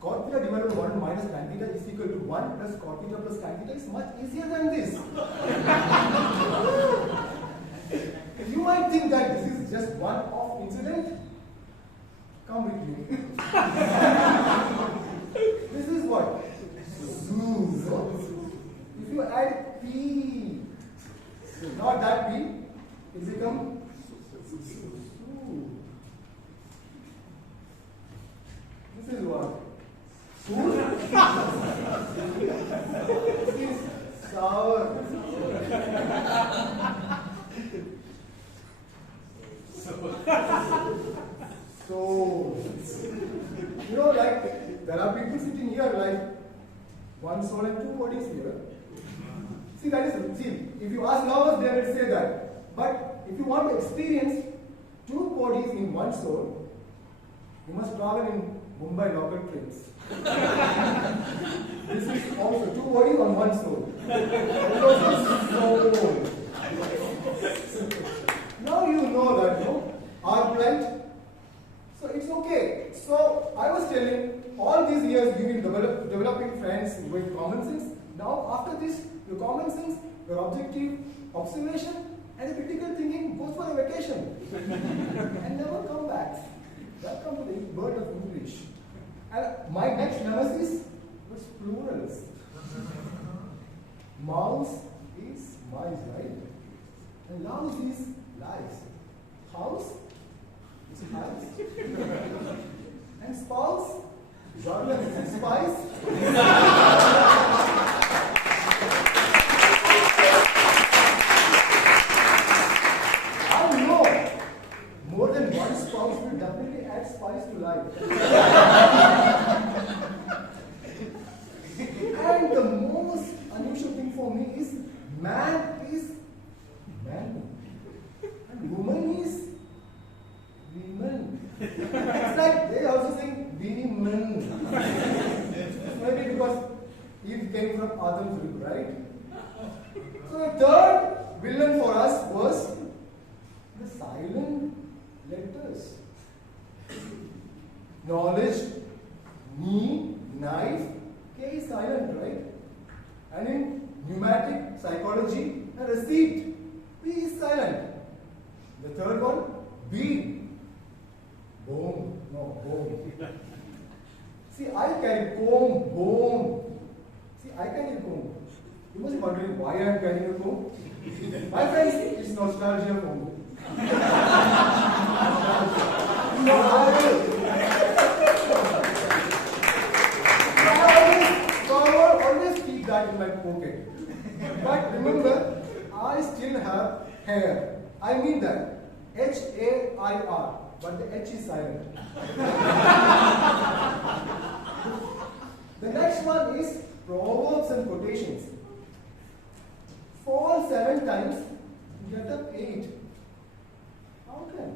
cot theta divided by 1 minus tan theta is equal to 1 plus cot theta plus tan theta is much easier than this. You might think that this is just one-off incident. Come with me. This is what? Zoo. If you add P, not that P, it becomes Zoo. This is what? Zoo? This is sour. So, you know, like, there are people sitting here, like, one soul and 2 bodies here. See, that is, see, if you ask novels, they will say that. But if you want to experience 2 bodies in 1 soul, you must travel in Mumbai local trains. This is also 2 bodies on 1 soul. Now you know that, no? Our plight. So it's okay. So I was telling, all these years you've been developing friends with common sense. Now after this, your common sense, your objective observation, and the critical thinking goes for a vacation and never come back. Welcome to the bird of English. And my next nemesis was plurals. Mouse is mice, right? And louse is lies. House is house. And spouse, journalist and spice. villain for us was the silent letters. Knowledge, knee, knife, K is silent, right? And in pneumatic psychology, a receipt, P is silent. The third one, B, bone, no, bone. See, I carry comb, bone. See, I carry comb. You must be wondering why I am carrying a comb. My friends, it's nostalgia for me. No, I always keep that in my pocket. But remember, I still have hair. I mean that. H-A-I-R. But the H is silent. The next one is proverbs and quotations. Fall 7 times, get up 8. How can?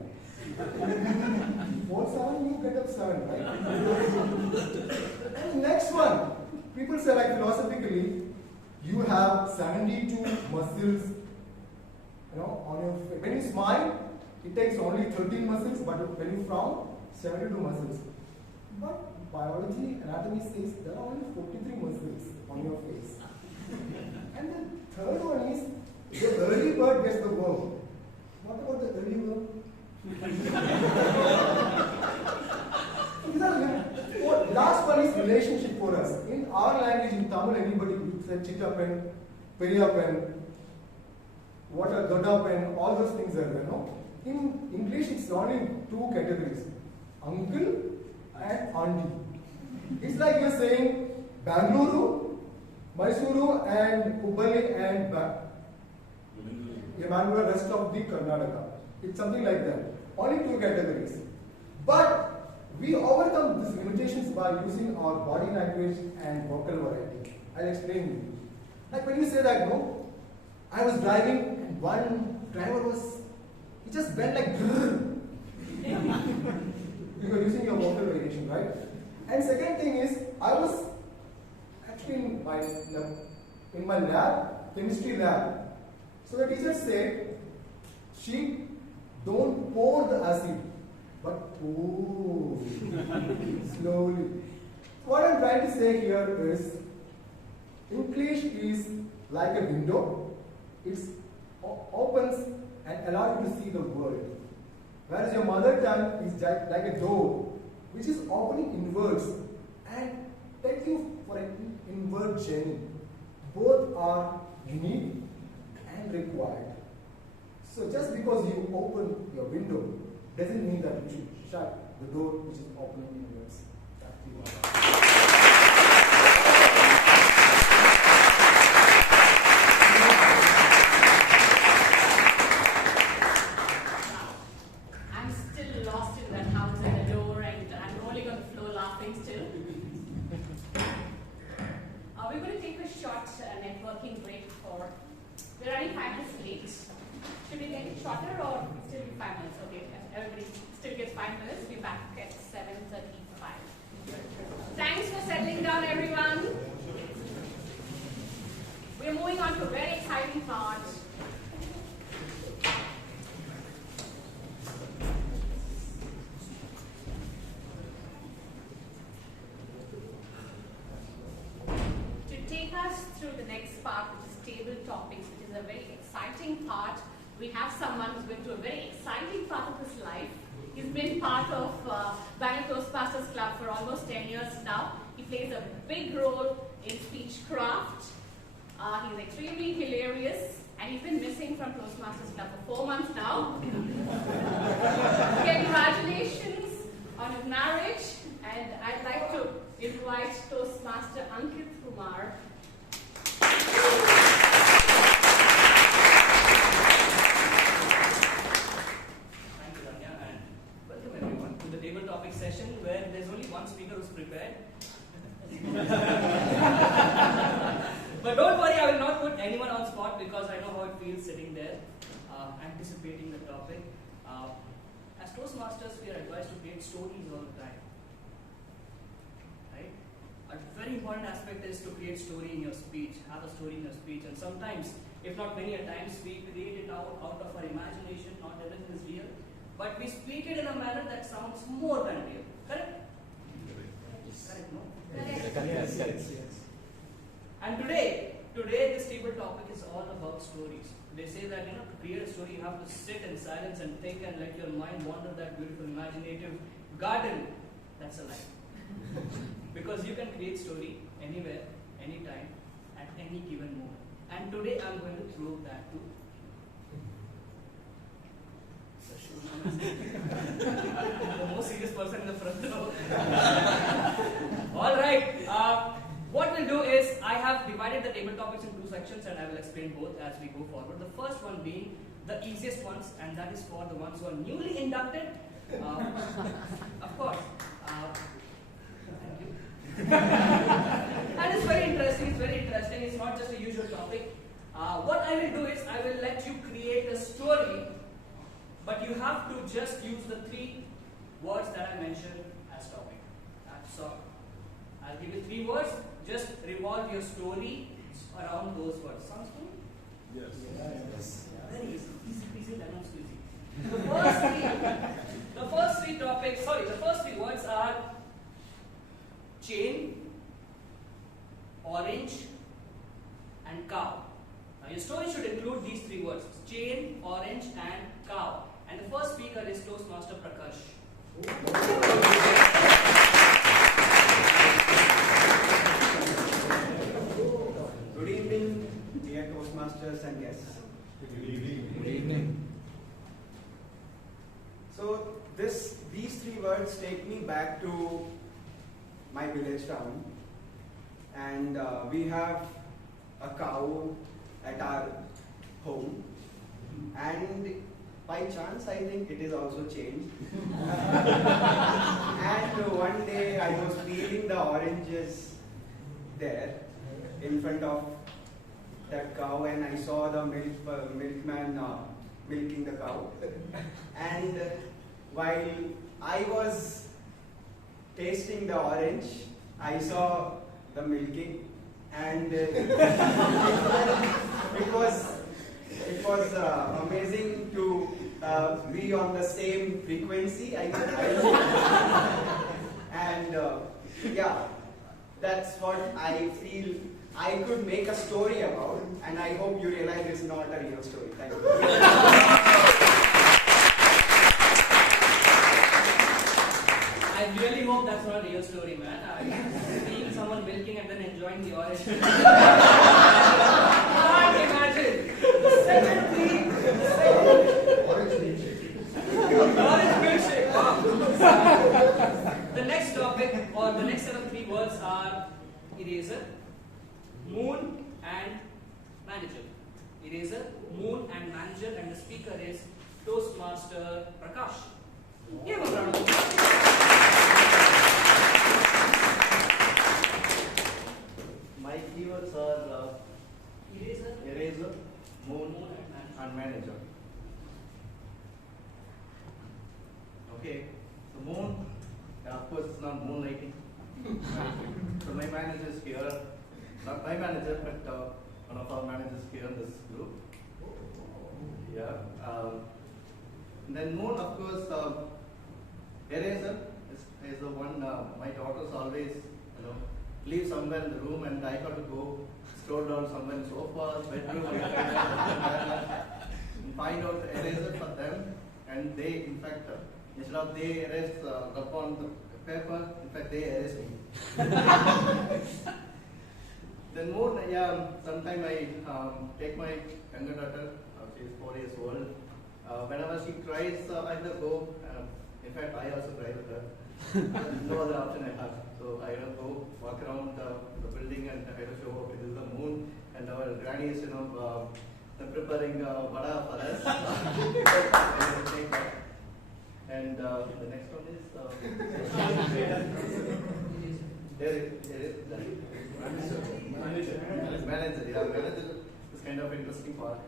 Fall 7, you get up 7, right? And next one, people say like philosophically, you have 72 muscles, on your face. When you smile, it takes only 13 muscles, but when you frown, 72 muscles. But biology, anatomy says there are only 43 muscles on your face. And the third one is, the early bird gets the worm. What about the early worm? Last one is relationship for us. In our language, in Tamil, anybody could say chitapen, periyapen, what are dodapen, all those things are there, no? In English, it's only 2 categories, uncle and auntie. It's like you're saying Bangalore, Mysuru and Hubballi and Bangalore, rest of the Karnataka. It's something like that. Only 2 categories. But we overcome these limitations by using our body language and vocal variety. I'll explain to you. Like when you say that, no, I was driving and one driver he just bent like grrr. You are using your vocal variation, right? And second thing is, I was actually in my lab, chemistry lab. So the teacher said, Sheeb, don't pour the acid, but pour slowly. What I'm trying to say here is, English is like a window. It opens and allows you to see the world. Whereas your mother tongue is like a door, which is opening inwards and take you for an inward journey. Both are unique and required. So just because you open your window doesn't mean that you should shut the door which is opening inwards. I'm still lost in that house and the door, and I'm rolling on the floor laughing still. We're going to take a short networking break we're running 5 minutes late. Should we make it shorter or still be 5 minutes? Okay, everybody still gets 5 minutes. We'll be back at 7:35. Thanks for settling down, everyone. We're moving on to a very exciting part. To take us through the next part, which is table topics, which is a very exciting part, we have someone who's been through a very exciting part of his life. He's been part of Bangalore Toastmasters Club for almost 10 years now. He plays a big role in speechcraft. He's extremely hilarious, and he's been missing from Toastmasters Club for 4 months now. Congratulations on his marriage, and I'd like to invite Toastmaster Ankit Kumar. Thank you, Dhanya, and welcome everyone to the table topic session where there's only one speaker who's prepared. But don't worry, I will not put anyone on spot because I know how it feels sitting there, anticipating the topic. As Toastmasters, we are advised to create stories all the time. Right? a very important aspect is to create story in your speech, have a story in your speech, and sometimes, if not many a times, we create it out of our imagination, not everything is real, but we speak it in a manner that sounds more than real. Correct? Correct, no? Yes. And today this table topic is all about stories. They say that to create a story you have to sit in silence and think and let your mind wander that beautiful imaginative garden. That's a lie. Because you can create story anywhere, anytime, at any given moment. And today I'm going to throw that to the most serious person in the front row. Alright, what we'll do is, I have divided the table topics in 2 sections and I will explain both as we go forward. The first one being the easiest ones, and that is for the ones who are newly inducted. Of course. Thank you. And it's very interesting, it's not just a usual topic. What I will do is, I will let you create a story, but you have to just use the 3 words that I mentioned as topic. That's all. I'll give you 3 words, just revolve your story around those words. Sounds good? Yes. Very easy, easy, lemon squeezy. The first 3 words are chain, orange, and cow. Now your story should include these 3 words: chain, orange, and cow. And the first speaker is Toastmaster Prakash. Good evening, dear Toastmasters and guests. Good evening. Good evening. So these 3 words take me back to my village town, and we have a cow at our home, and by chance I think it is also chained. And one day I was peeling the oranges there in front of that cow, and I saw the milkman milking the cow. And while I was tasting the orange, I saw the milking, and it was amazing to be on the same frequency. And yeah, that's what I feel I could make a story about, and I hope you realize it's not a real story. Thank you. I really hope that's not a real story, man. Seeing someone milking and then enjoying the orange. Can't imagine. The second thing. Orange milkshake. Wow. The next topic, or the next set of 3 words are eraser, moon, and manager. Eraser, moon, and manager, and the speaker is Toastmaster Prakash. Give him a round of applause. My keywords are eraser, moon, and manager. Okay, so moon, of course it's not moonlighting. So my manager is here, not my manager, but one of our managers here in this group. Yeah. Then moon, of course, eraser is the one my daughters always, leave somewhere in the room, and I got to go stroll down somewhere in sofa, bedroom, and find out the eraser for them. And they, in fact, instead of they erase upon the paper, in fact they erase me. Then more, yeah, sometime I take my younger daughter, she is 4 years old. Whenever she cries, I just go. In fact, I also cry with her. No other option I have. So I will go walk around the building and I will show, okay, this is the moon, and our granny is, preparing vada for us. And the next one is manager. Yeah, manager is kind of interesting part.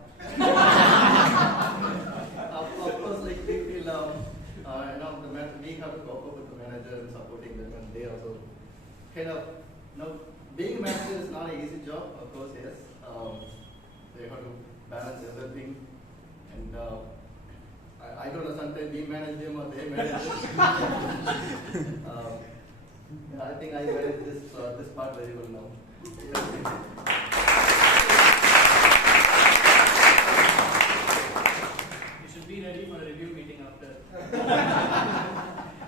Of course, like we feel, we have to cope up with the manager and supporting them, and they also kind of Now, being a manager is not an easy job, of course, yes. They have to balance everything. And I don't know, sometimes we manage them or they manage us. Yeah, I think I manage this part very well now. You should be ready for a review meeting after.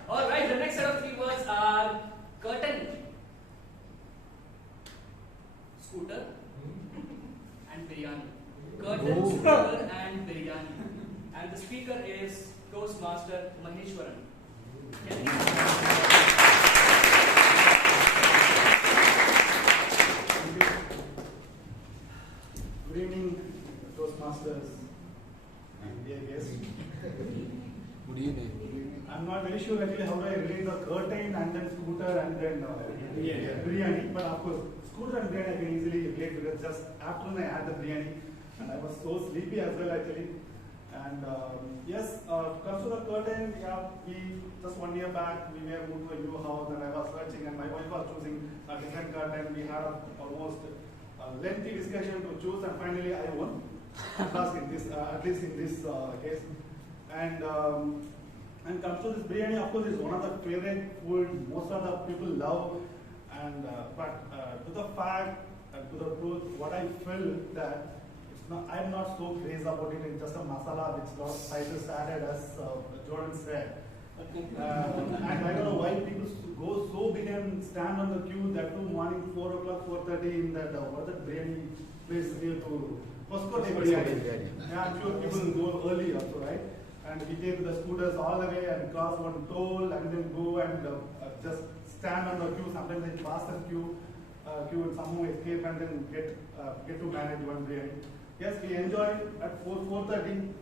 Alright, the next set of 3 words are curtain, scooter, and biryani. Curtain, scooter, and biryani. And the speaker is Toastmaster Maheshwaran. Good evening, Toastmasters and dear guests. Good evening. I'm not very sure actually how do I relate the curtain and then scooter and then biryani. But of course, scooter and biryani I can easily relate because just afternoon I had the biryani and I was so sleepy as well actually. And yes, comes to the curtain, yeah, we just 1 year back we were moved to a new house and I was searching and my wife was choosing a different curtain. We had almost a lengthy discussion to choose and finally I won. At least in this case. And comes to this biryani, of course, is one of the favorite food most of the people love. And but to the fact, to the truth, what I feel that I'm not so crazy about it. It's just a masala which lot of spices added, as Jordan said. And I don't know why people go so big and stand on the queue that too morning 4 o'clock, 4:30 in that what that biryani place near to Postcode biryani. Yeah, I'm sure people go early also, right? And we take the scooters all the way and cross one toll and then go and just stand on the queue. Sometimes they pass the queue and somehow escape and then get to manage one biryani. Yes, we enjoy it at 4:30,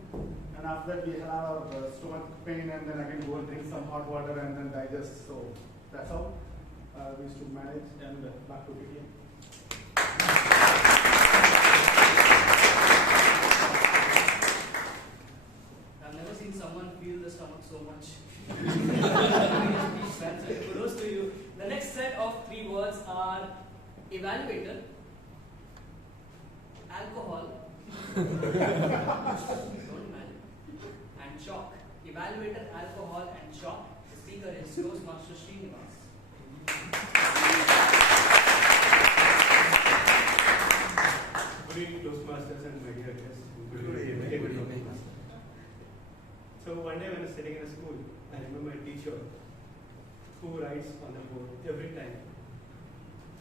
and after that we have our stomach pain and then again go and drink some hot water and then digest. So that's how we used to manage and back to biryani. I've never seen someone feel the stomach so much. Kudos to you. The next set of 3 words are evaluator, alcohol, don't imagine, and chalk. Evaluator, alcohol, and chalk. The speaker is Toastmaster Shreya. Good evening, Toastmasters and my dear guests. Good evening. So one day when I was sitting in a school, I remember a teacher who writes on the board every time.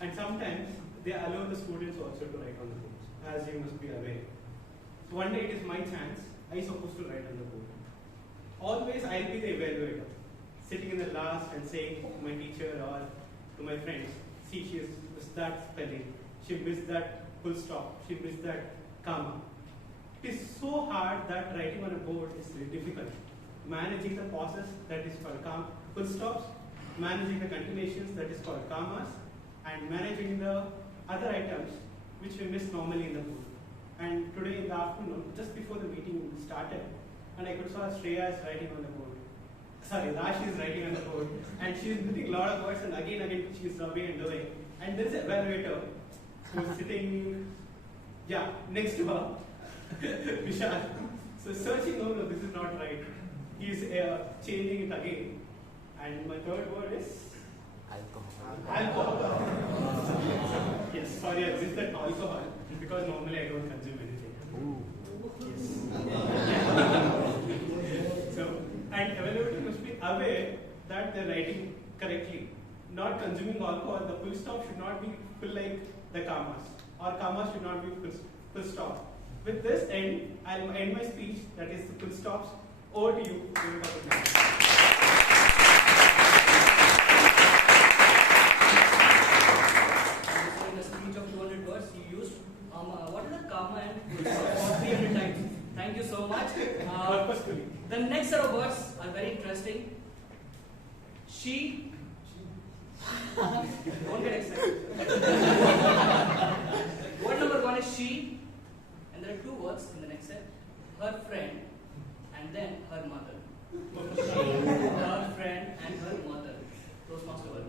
And sometimes they allow the students also to write on the boards, as you must be aware. So one day it is my chance, I supposed to write on the board. Always I'll be the evaluator, sitting in the last and saying to my teacher or to my friends, see, she missed that spelling, she missed that full stop, she missed that comma. It is so hard that writing on a board is very difficult. Managing the pauses, that is called full stops, managing the continuations, that is called commas, and managing the other items which we miss normally in the board. And today in the afternoon, just before the meeting started, and I could saw Shreya is writing on the board. Sorry, Rashi is writing on the board, and she is putting a lot of words, and again she is rubbing and doing. And there is an evaluator who is sitting, next to her. Vishal. So searching, no, this is not right. He is changing it again. And my third word is alcohol. Yes, sorry, I missed that alcohol because normally I don't consume anything. Yes. So, and evaluator must be aware that they're writing correctly. Not consuming alcohol, the full stop should not be full like the commas, or commas should not be full stop. With this end, I'll end my speech, that is the full stops. Over to you. In a speech of 200 words, you used what is the comma and full stop 300 times. Thank you so much. Purposefully. The next set of words are very interesting. She. Don't get excited. Word number 1 is she. And there are 2 words in the next set. Her friend and then her mother. Her friend and her mother. Toastmaster word.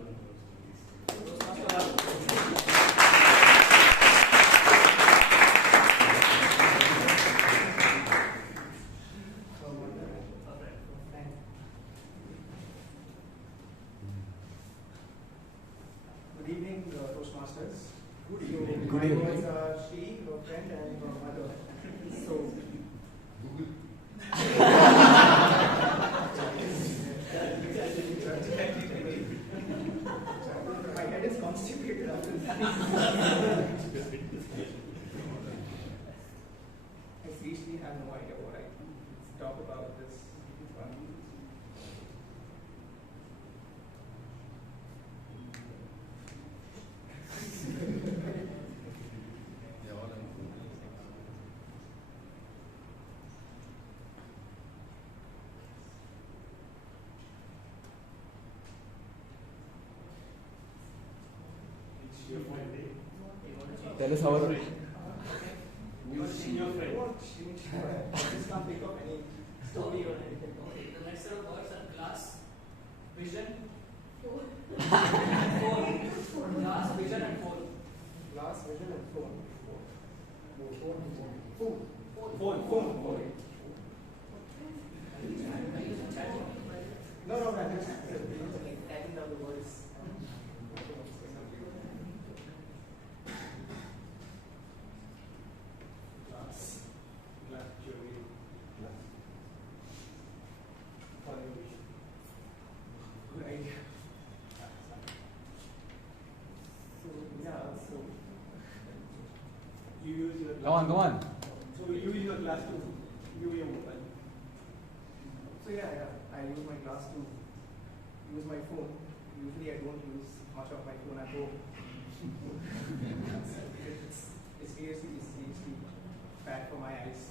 Good evening, Toastmasters. Good evening. So, my was Sheeb, her friend, and her mother. So, my head is constipated after this. I seriously have no idea what I talk about this one. Tell us how it is. Your friend. I just can't think of any story or anything. Okay, the next set of words are glass, vision, phone. Glass, vision, and phone. Glass, vision, and phone. Phone. No, I just typing down the words. Glass, jewelry, glass. Good idea. So you use your glass. Go on. So you use your glass to view your mobile. So I use my glass to use my phone. Usually I don't use much of my phone at home. it's seriously bad for my eyes.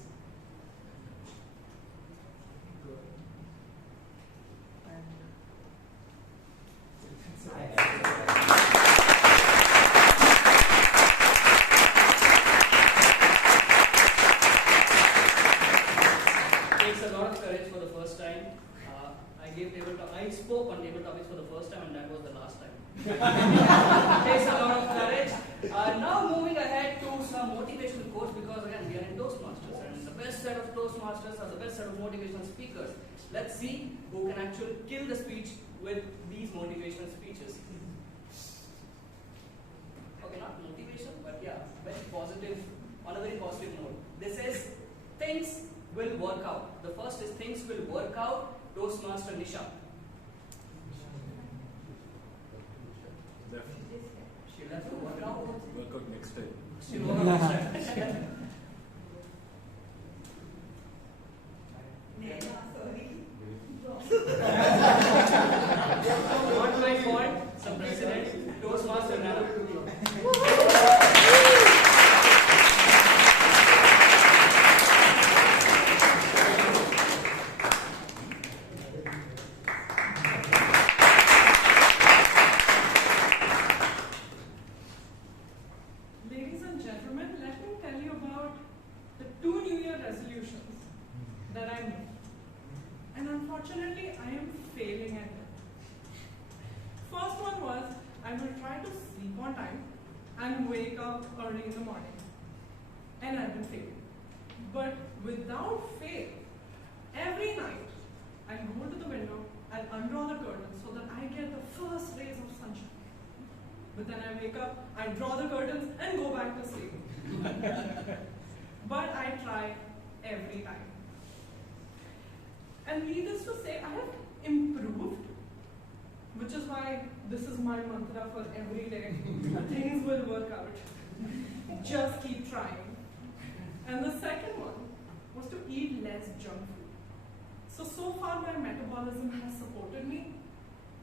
Takes a lot of courage for the first time. I spoke on table topics for the first time, and that was the last time. Takes a lot of courage. Now moving ahead to some motivational quotes, because again we are in Toastmasters, and the best set of Toastmasters are the best set of motivational speakers. Let's see who can actually kill the speech with these motivational speeches. Okay, not motivation, but yeah, very positive, on a very positive note. This is things will work out. The first is things will work out. Toastmaster Nisha. She'll have to work out. Work out next time. She'll work out next time. Not my fault. Some president. Toastmaster Rannorey. Ladies and gentlemen, let me tell you about the 2 New Year resolutions that I made. And unfortunately, I am failing at them. First one was, I will try to sleep on time and wake up early in the morning. And I've been failing. But without fail, every night, I'll go to the window, I'll undraw the curtains so that I get the first rays of sunshine. But then I wake up, I draw the curtains and go back to sleep. But I try every time. And needless to say, I have improved, which is why this is my mantra for every day. Things will work out. Just keep trying. And the second one was to eat less junk food. So far my metabolism has supported me,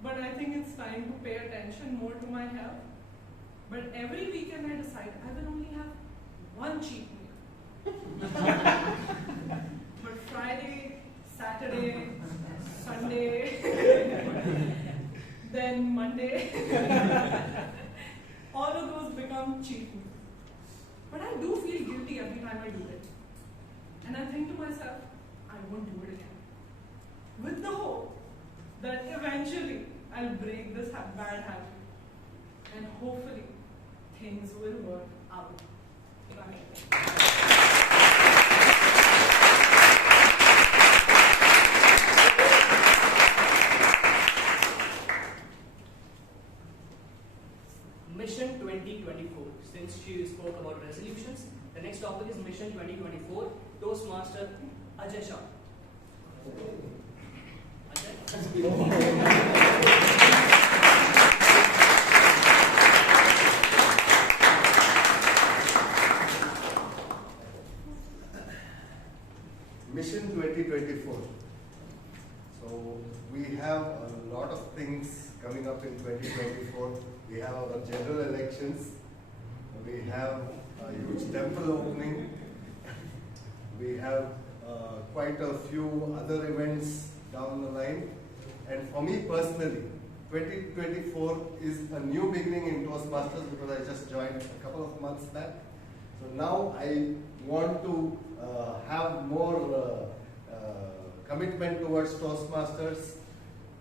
but I think it's time to pay attention more to my health. But every weekend I decide I will only have one cheat meal. But Friday, Saturday, Sunday, then Monday, all of those become cheat meals. But I do feel guilty every time I do it. And I think to myself, I won't do it again. With the hope that eventually I'll break this bad habit. and hopefully things will work out. Mission 2024. Since she spoke about resolutions, the next topic is Mission 2024. Toastmaster Ajay Shah. Mission 2024. So we have a lot of things coming up in 2024. We have our general elections. We have a huge temple opening. We have quite a few other events down the line. And for me personally, 2024 is a new beginning in Toastmasters because I just joined a couple of months back. So now I want to have more commitment towards Toastmasters,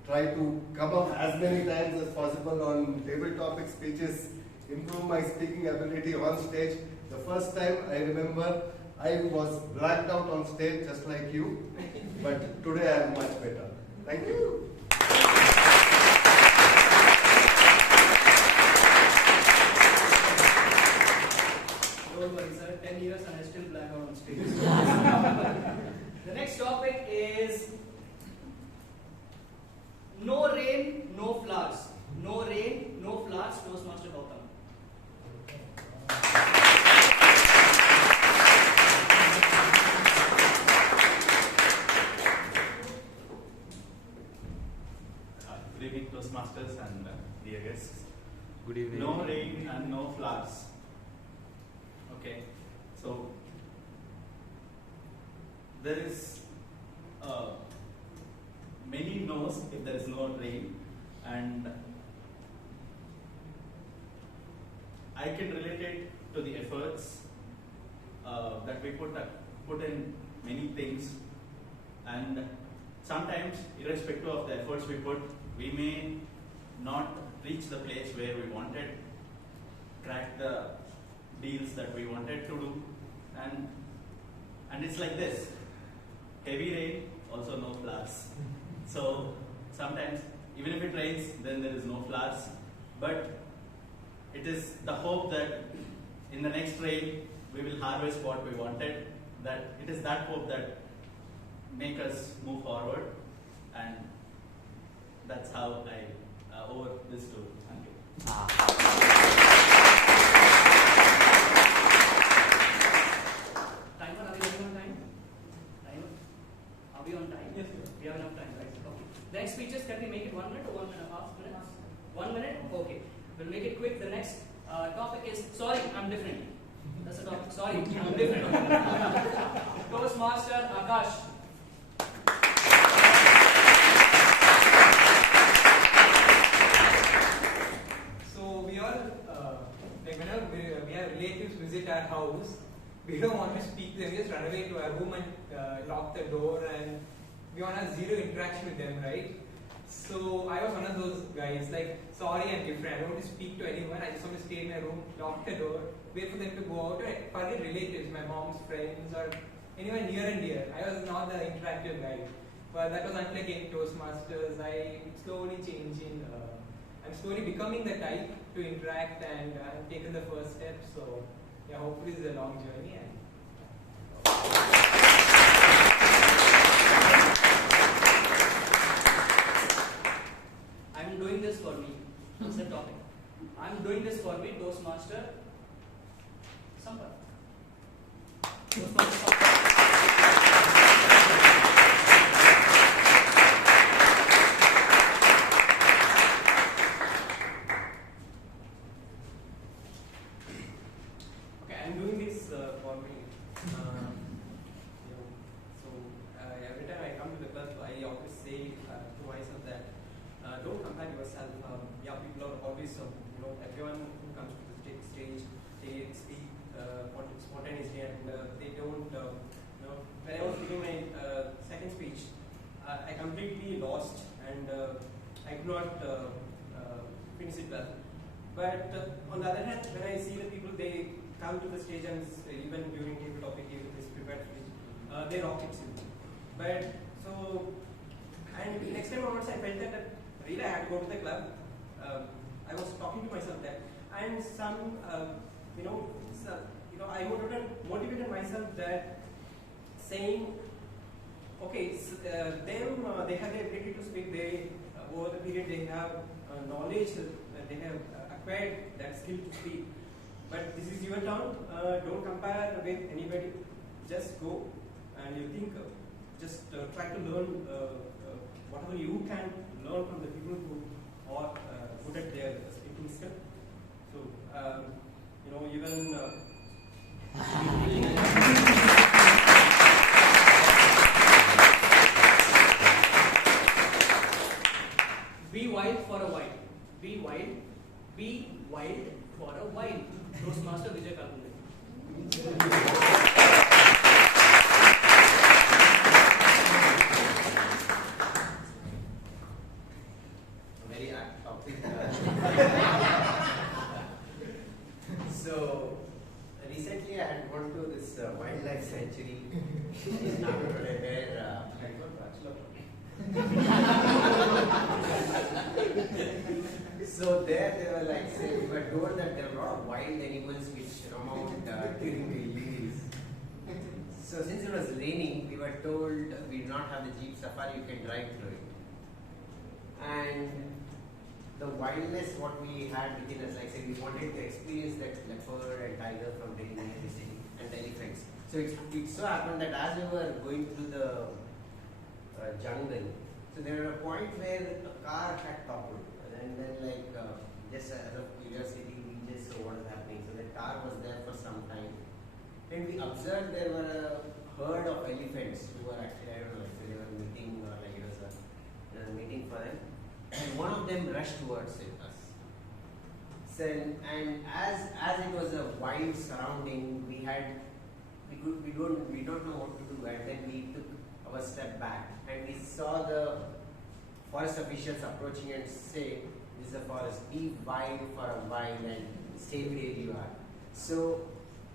try to come up as many times as possible on table topic speeches, improve my speaking ability on stage. The first time I remember I was blacked out on stage just like you, but today I am much better. Thank you. Don't worry, sir. 10 years and I still black out on stage. The next topic is no rain, no flowers. No rain, no flowers. Toastmaster Gautam. Good evening, Toastmasters and dear guests. Good evening. No rain and no flowers. Okay, so there is many no's if there is no rain, and I can relate it to the efforts that we put in many things, and sometimes irrespective of the efforts we put, we may not reach the place where we wanted, crack the deals that we wanted to do, and it's like this: heavy rain, also no flowers. So sometimes even if it rains, then there is no flowers, but it is the hope that in the next rain we will harvest what we wanted. That it is that hope that make us move forward, and that's how I over this to Ankit. Timer, are we on time? Timer? Are we on time? Yes, sir. We have enough time, right? Okay. The next speeches, can we make it 1 minute or 1.5 minutes? 1 minute? Okay. We'll make it quick. The next topic is sorry, I'm different. That's the topic. Sorry, I'm different. Toastmaster Akash. So we all, like whenever we have relatives visit our house, we don't want to speak to them. We just run away to our room and lock the door, and we want to have zero interaction with them, right? So I was one of those guys, like, sorry, I'm different. I don't want to speak to anyone. I just want to stay in my room, lock the door, wait for them to go out, and forget relatives, my mom's friends, or anyone near and dear. I was not the interactive guy. But that was unlike in Toastmasters. I'm slowly changing. I'm slowly becoming the type to interact, and I've taken the first step. So, yeah, hopefully this is a long journey. I'm doing this for me. That's the topic. I'm doing this for me, Toastmaster Simha. Toastmaster Okay, I'm doing this for me. Every time I come to the club, I always say to myself that don't compare yourself. People are always, everyone who comes to the stage, they speak spontaneously, and they don't. When I was giving my second speech, I completely lost, and I could not finish it well. But on the other hand, when I see the people, they come to the stage and even during table topic, even this prepared speech, they rock it simply. But so, and next time onwards, I felt that really I had to go to the club. I was talking to myself there, and some, I motivated myself that saying, okay, so, they have the ability to speak. They over the period they have knowledge. They have acquired that skill to speak. But this is your turn. Don't compare with anybody. Just go and you think. Just try to learn whatever you can learn from the people who are good at their speaking skill. So even. Be wild for a while. Be wild. Be wild for a while. Toastmaster Vijay. Very apt topic. So recently I had gone to this wildlife sanctuary in Rannorey where I got bachelor. So there they were like saying, we were told that there are a lot of wild animals which roam out during the evenings. So since it was raining, we were told we do not have the jeep safari, you can drive through it. And the wildness what we had within us, like I said, we wanted to experience that leopard and tiger from very near the city and the elephants. So it so happened that as we were going through the jungle, so there was a point where a car had toppled, and then just out of curiosity we just saw what was happening. So the car was there for some time, and we observed there were a herd of elephants who were actually, I don't know, they were meeting or like it was a meeting for them, and one of them rushed towards us. So, and as it was a wild surrounding, we don't know what to do, and then we took our step back and we saw the forest officials approaching and say, this is a forest, be wild for a while and stay where you are. So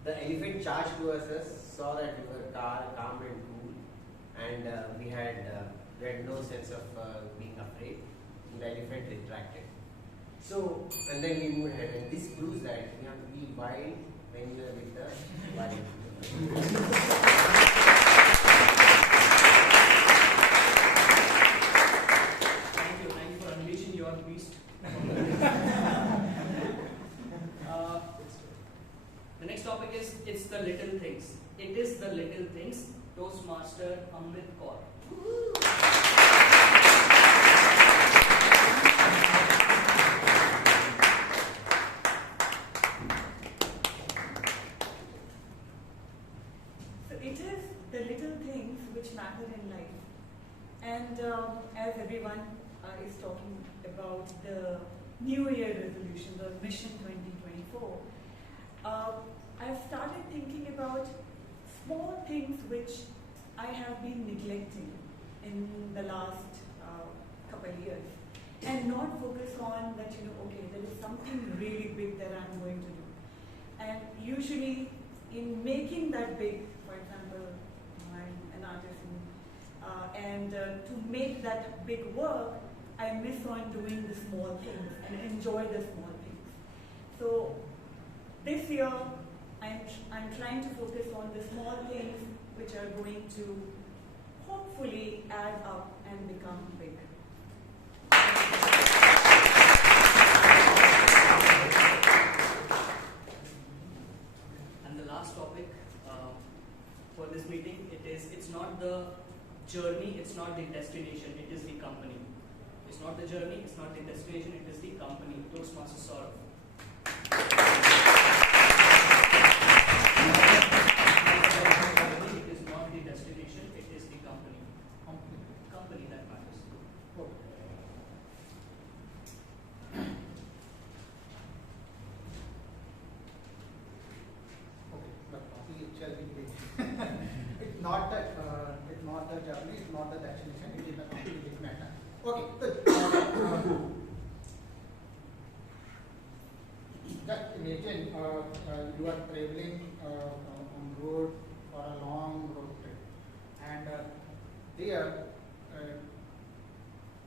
the elephant charged towards us, saw that we were calm and cool, and we had no sense of being afraid, and the elephant retracted. So, and then we moved ahead, and this proves that you have to be wild when you are with the wild. The next topic is it's the little things. It is the little things. Toastmaster Amrit Kaur. So it is the little things which matter in life. And as everyone is talking about the New Year resolution, the Mission 2024, I've started thinking about small things which I have been neglecting in the last couple of years, and not focus on that, okay, there is something really big that I'm going to do. And usually in making that big, for example, I'm an artist, and to make that big work, I miss on doing the small things and enjoy the small things. So this year, I'm trying to focus on the small things which are going to hopefully add up and become big. And the last topic for this meeting, it's not the journey, it's not the destination, it is the company. It's not the journey, it's not the destination, it is the company. Toastmaster Saurav. It is not the destination, it is the company. Company that matters. It's not the journey, it's not the destination, it is the company which matter. Okay, good. you are traveling on road for a long road trip, and there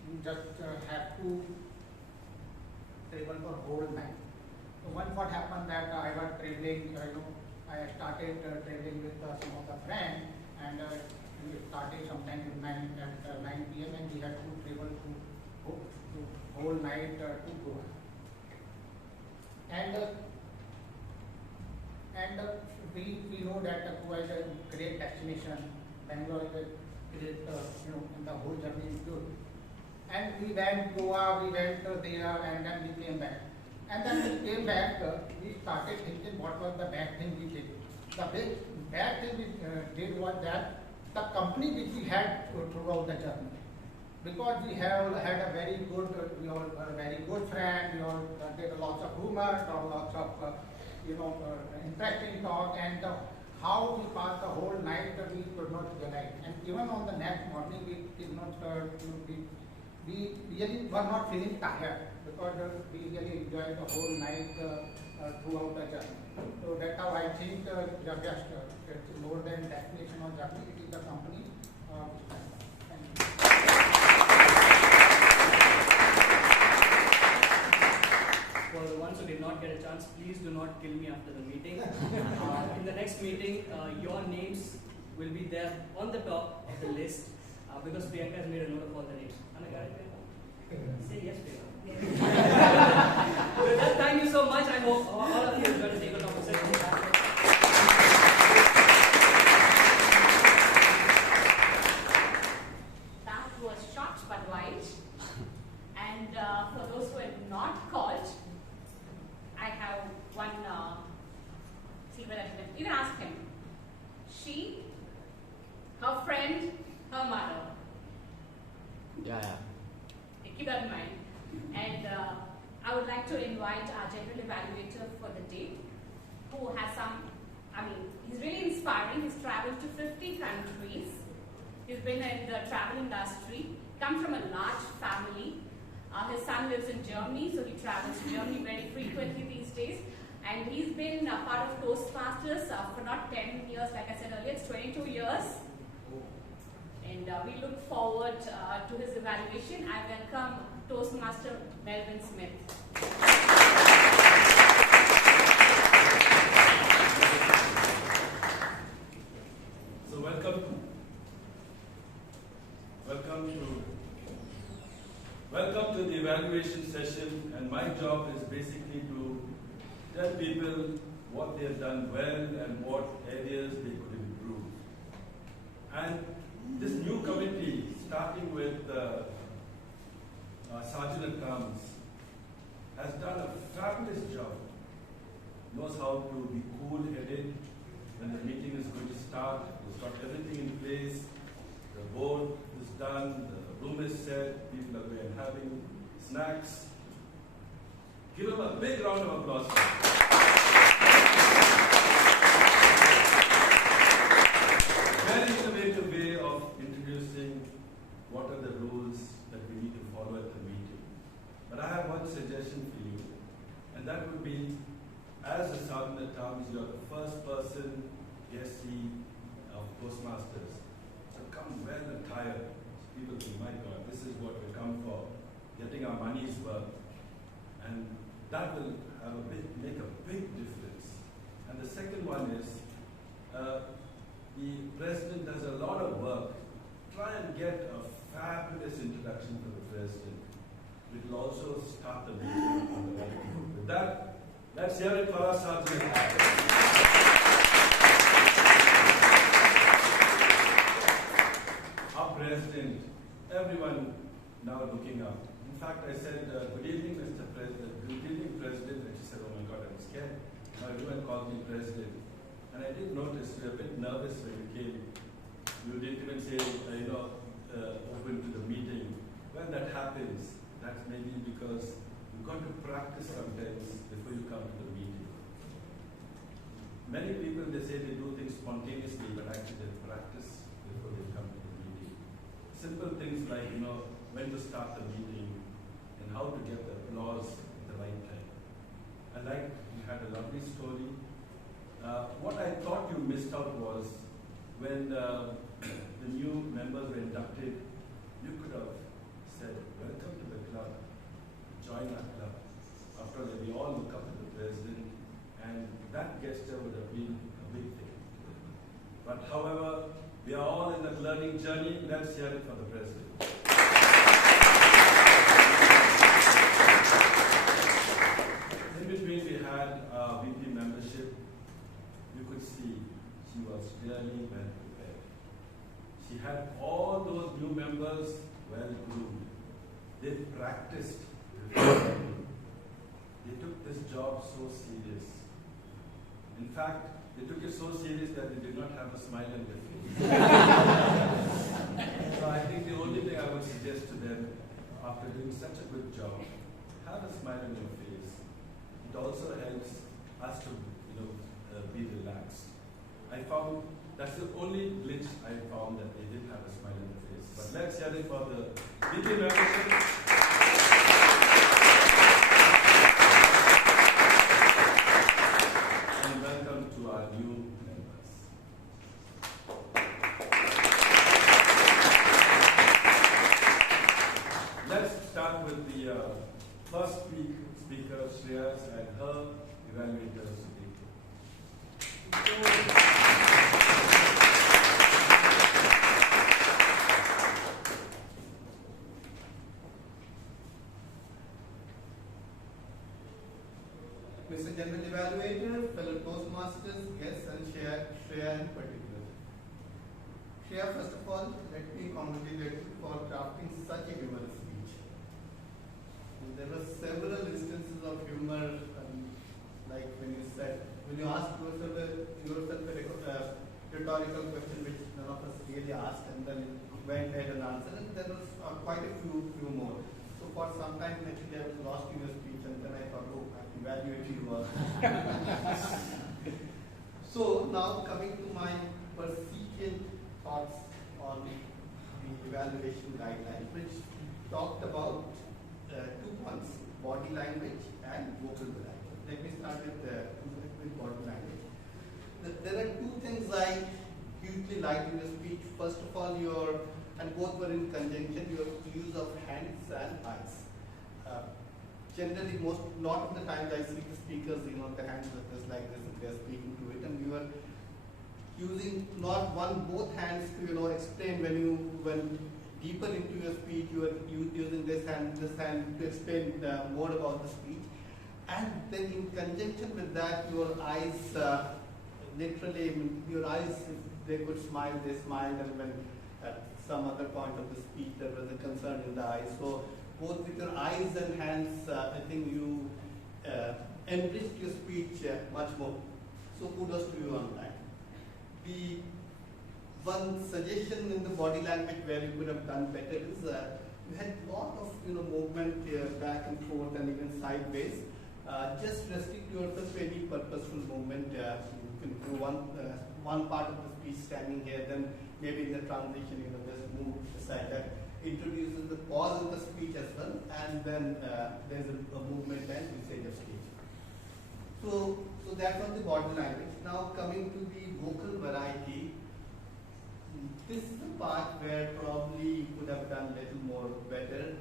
you just have to travel for whole night. So once what happened that I was traveling, I started traveling with some of the friends, and we started sometime at 9 p.m. and we had to travel to whole night to Goa. And we know that Goa is a great destination. Bangalore is a great, and the whole journey is good. And we went Goa, we went there, and then we came back. And then we came back, we started thinking what was the bad thing we did. The big bad thing we did was that the company which we had throughout the journey. Because we have had a very good, we all were a very good friend, we all did lots of rumors, or lots of, interesting talk, and how we passed the whole night we could not realize. And even on the next morning we did not, we really were not feeling tired because we really enjoyed the whole night throughout the journey. So that's how I think just it's more than destination or journey, it is the company. Thank you. For the ones who did not get a chance, please do not kill me after the meeting. In the next meeting, your names will be there on the top of the list because Priyanka has made a note of all the names. Say yes, Priyanka. With that, thank you so much. I hope all of you are going to take a talk. That was short but wide. And for those who are not called, I have one, see whether you can ask him. She, her friend, her mother. Yeah. Keep that in mind. And I would like to invite our general evaluator for the day, who has he's really inspiring. He's traveled to 50 countries. He's been in the travel industry, comes from a large family. His son lives in Germany, so he travels to Germany very frequently these days. And he's been a part of Toastmasters for not 10 years, like I said earlier, it's 22 years. And we look forward to his evaluation. I welcome Toastmaster Melvyn Smith. So welcome to the evaluation session, and my job is basically to tell people what they have done well and what areas they could improve. And this new committee, starting with Sergeant at Arms, has done a fabulous job. Knows how to be cool-headed when the meeting is going to start. He's got everything in place. The board is done. The room is set. People are going having snacks. Give him a big round of applause. Very innovative way of introducing what are the rules that we need to follow at the meeting. But I have one suggestion for you, and that would be, as a Sergeant at Arms, you are the first person guestee of Toastmasters. So come well attired. People think, my God, this is what we come for, getting our money's worth. And that will make a big difference. And the second one is, the President does a lot of work. Try and get a fabulous introduction for the President. It will also start the meeting on the right foot. With that, let's hear it for our Sergeant. Our President, everyone now looking up. In fact, I said, good evening, Mr. President. Good evening, President. And she said, oh my God, I'm scared. Now everyone called me President. And I did notice you were a bit nervous when you came. You didn't even say, open to the meeting. When that happens, that's maybe because you've got to practice sometimes before you come to the meeting. Many people, they say they do things spontaneously, but actually they practice before they come to the meeting. Simple things like, when to start the meeting and how to get the applause at the right time. And like you had a lovely story. What I thought you missed out was when the new members were inducted, you could have said, welcome to the club, join our club. After all, we all look up to the president, and that gesture would have been a big thing. But however, we are all in the learning journey. Let's hear it for the president. In between, we had VP membership. You could see she was really well prepared. She had all those new members well groomed. They practiced. They took this job so serious. In fact, they took it so serious that they did not have a smile on their face. So I think the only thing I would suggest to them, after doing such a good job, have a smile on your face. It also helps us to, be relaxed. I found that's the only glitch I found, that they didn't have a smile on their face. But let's hear it for the VP membership. And welcome to our new members. Let's start with the first speaker, Shreya, and her evaluators. Mr. General Evaluator, fellow Toastmasters, guests, and Shreya in particular. Shreya, first of all, let me congratulate you for crafting such a humorous speech. And there were several instances of humor, like when you asked yourself a rhetorical question which none of us really asked, and then went ahead and answered, and there was quite a few more. So for some time, actually, I was lost in your speech, and then I thought, oh, I have to evaluate you all. So now coming to my percipient thoughts on the evaluation guideline, which talked about 2 points, body language and vocal variety. Let me start with body language. There are 2 things I hugely liked in your speech. First of all, and both were in conjunction, your use of hands and eyes. Generally, lot of the times I see the speakers, the hands are just like this if they are speaking to it, and you are using both hands to explain when deeper into your speech you are using this hand to explain more about the speech, and then in conjunction with that your eyes literally, your eyes, if they could smile, they smiled, and when at some other point of the speech there was a concern in the eyes. So both with your eyes and hands, I think you enriched your speech much more. So kudos to you on that. The one suggestion in the body language where you could have done better is you had a lot of movement back and forth and even sideways. Just restrict yourself to any purposeful movement. You can do one part of the speech standing here, then maybe in the transition just move aside. That introduces the pause in the speech as well, and then there's a movement and usage of speech. So that's on the body language. Now coming to the vocal variety, this is the part where probably you could have done a little more better.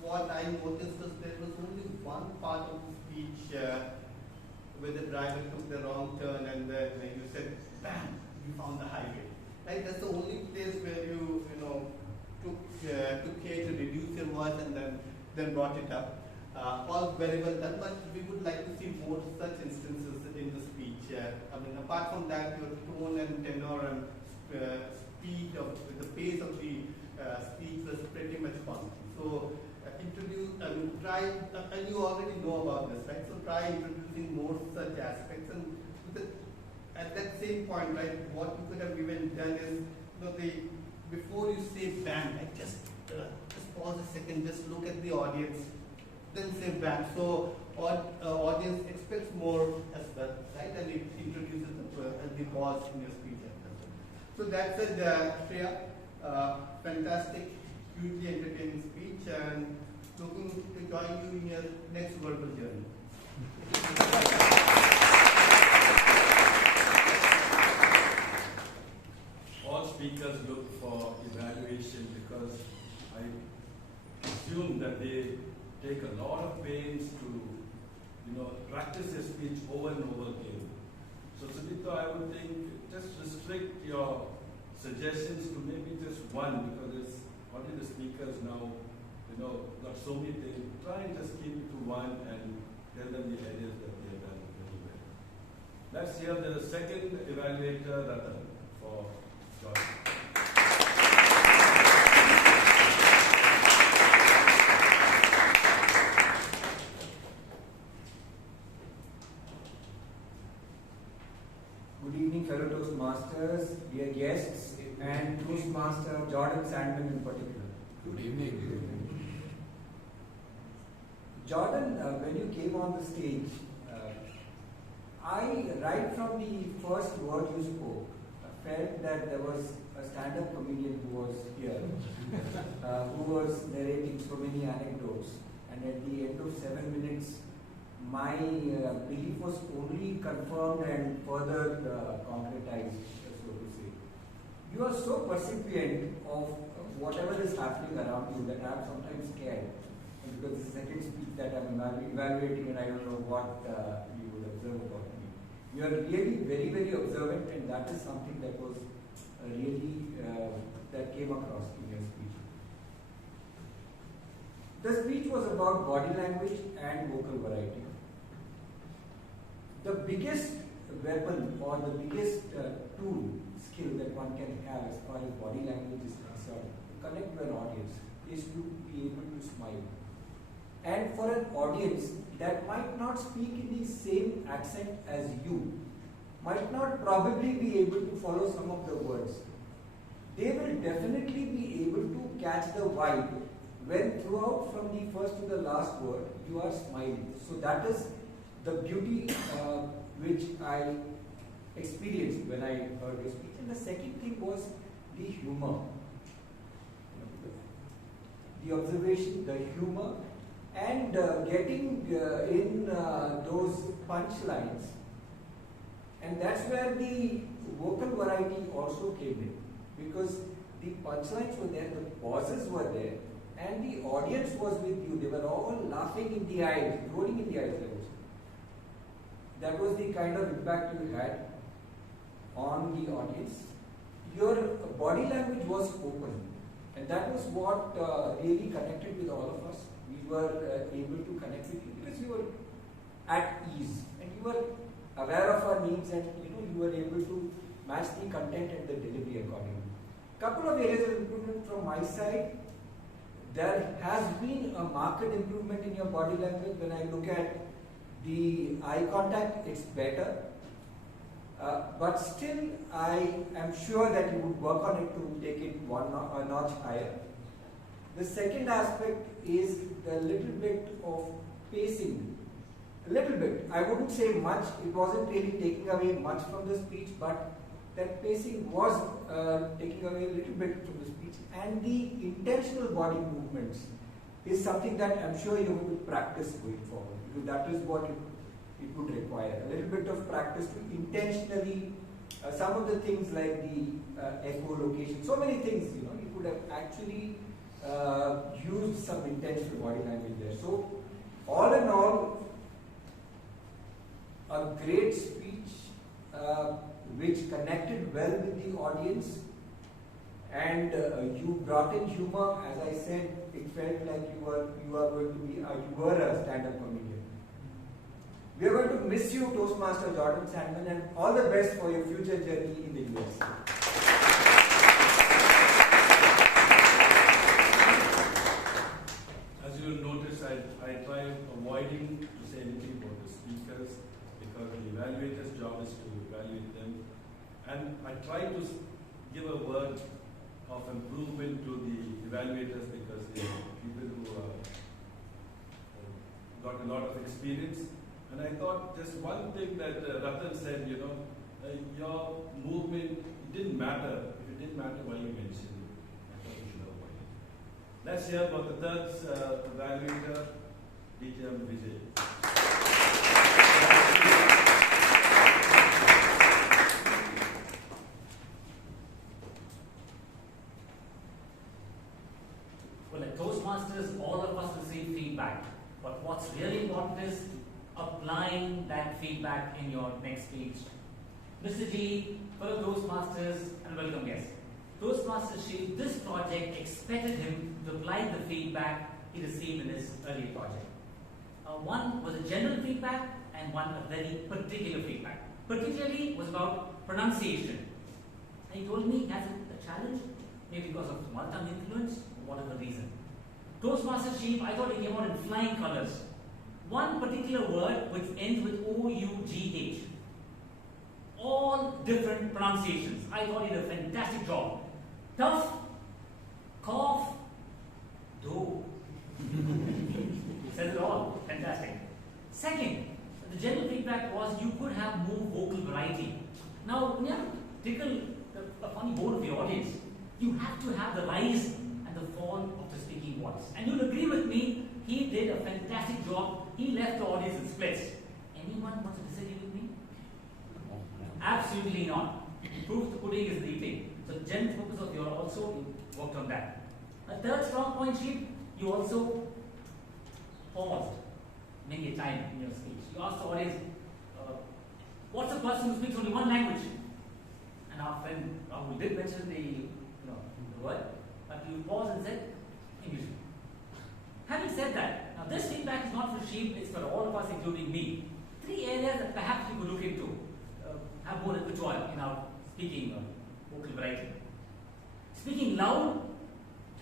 What I noticed was there was only one part of the speech where the driver took the wrong turn, and then you said, bam, you found the highway. Right? That's the only place where you took care to reduce your voice and then brought it up. All very well done, but we would like to see more such instances in the speech. Apart from that, your tone and tenor and speed with the pace of the speech was pretty much constant. So try, and you already know about this, right? So try introducing more such aspects, and at that same point, right, what you could have even done is, before you say bam, like just pause a second, just look at the audience, then say bam. So audience expects more as well, right? And it introduces the pause in your speech as well. So that's it, Shreya. Fantastic, hugely entertaining speech, and looking to join you in your next verbal journey. All speakers look for evaluation because I assume that they take a lot of pains to, practice their speech over and over again. So Sudipta, I would think just restrict your suggestions to maybe just one, because it's already the speakers now, got so many things. Try and just keep it to one and tell them the areas that they have done very well. Let's hear the second evaluator, Ratan, for Jordan. Good evening, fellow Toastmasters, dear guests, and Toastmaster Jordan Sandman in particular. Good evening. Jordan, when you came on the stage, right from the first word you spoke, felt that there was a stand-up comedian who was here, who was narrating so many anecdotes, and at the end of 7 minutes, my belief was only confirmed and further concretized, so to say. You are so percipient of whatever is happening around you that I am sometimes scared, because it's the second speech that I am evaluating and I don't know what you would observe about me. You are really very, very observant, and that is something that was really, that came across in your speech. The speech was about body language and vocal variety. The biggest weapon or the biggest skill that one can have as far as body language is concerned to connect with an audience is to be able to smile. And for an audience that might not speak in the same accent as you, might not probably be able to follow some of the words, they will definitely be able to catch the vibe when throughout from the first to the last word you are smiling. So that is the beauty which I experienced when I heard your speech. And the second thing was the humor. The observation, the humor, and getting in those punchlines. And that's where the vocal variety also came in, because the punchlines were there, the pauses were there, and the audience was with you. They were all laughing in the eyes, rolling in the eyes. That was the kind of impact you had on the audience. Your body language was open, and that was what really connected with all of us. We were able to connect with you because you were at ease and you were aware of our needs, and you were able to match the content and the delivery accordingly. Couple of areas of improvement from my side. There has been a marked improvement in your body language. When I look at the eye contact, it's better. But still, I am sure that you would work on it to take it a notch higher. The second aspect is the little bit of pacing. A little bit. I wouldn't say much. It wasn't really taking away much from the speech, but that pacing was taking away a little bit from the speech. And the intentional body movements is something that I'm sure you will practice going forward, because that is what it would require. A little bit of practice to intentionally, some of the things like the echolocation, so many things, you could have actually used some intentional body language there. So, all in all, a great speech which connected well with the audience, and you brought in humor. As I said, it felt like you were going to be you were a stand-up comedian. We are going to miss you, Toastmaster Jordan Sandman, and all the best for your future journey in the US. As you will notice, I try avoiding to say anything about the speakers, because the evaluator's job is to evaluate them. And I try to give a word of improvement to the evaluators, because they are people who got a lot of experience. And I thought just one thing that Ratan said, your movement, it didn't matter. If it didn't matter, why you mentioned it? I thought you should avoid it. Let's hear about the third evaluator, DJ Vijay. feedback in your next speech. Mr. G, fellow Toastmasters and welcome guests. Toastmaster Sheeb, this project expected him to apply the feedback he received in his earlier project. One was a general feedback and one a very particular feedback. Particularly was about pronunciation. And he told me he has a challenge, maybe because of mother tongue influence or whatever reason. Toastmaster Sheeb, I thought he came out in flying colors. One particular word which ends with O-U-G-H. All different pronunciations. I thought he did a fantastic job. Tough, cough, do. Says it all. Fantastic. Second, the general feedback was you could have more vocal variety. Now, when you have to tickle a funny bone of the audience, you have to have the rise and the fall of the speaking voice. And you'll agree with me, he did a fantastic job. He left the audience in splits. Anyone wants to disagree with me? Absolutely not. Proof the pudding is the eating. So the general focus of yours also, you worked on that. A third strong point, Sheeb, you also paused many a time in your speech. You asked the audience, what's a person who speaks only one language? And our friend Rahul did mention the word, but you paused and said English. Having said that, now this feedback is not for Sheeb, it's for all of us, including me. 3 areas that perhaps we could look into, have more repertoire in our speaking vocal variety. Speaking loud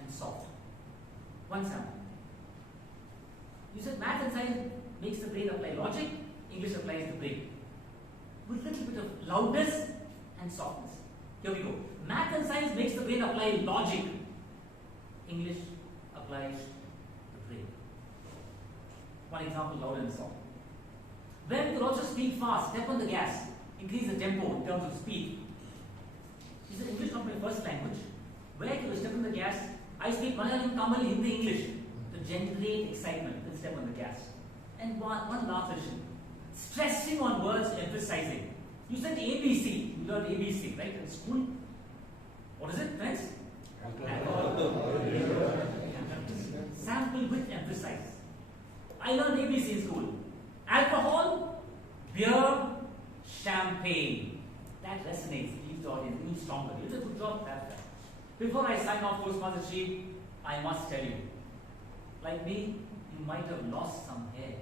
and soft. One sample. You said math and science makes the brain apply logic, English applies the brain. With a little bit of loudness and softness. Here we go. Math and science makes the brain apply logic, English applies the brain. One example, loud and soft. Where we could also speak fast, step on the gas, increase the tempo in terms of speed. Is it English not my first language? Where you step on the gas, I speak Malayalam, Tamil, Hindi, English to generate excitement. Then step on the gas. And one last addition. Stressing on words, emphasizing. You said ABC. You learned ABC, right? In school. What is it, friends? Alcohol. Sample with emphasis. I learned ABC in school. Alcohol, beer, champagne. That resonates. Leaves the audience even stronger. You did a good job at that. Before I sign off, Toastmaster Sheeb, I must tell you, like me, you might have lost some hair.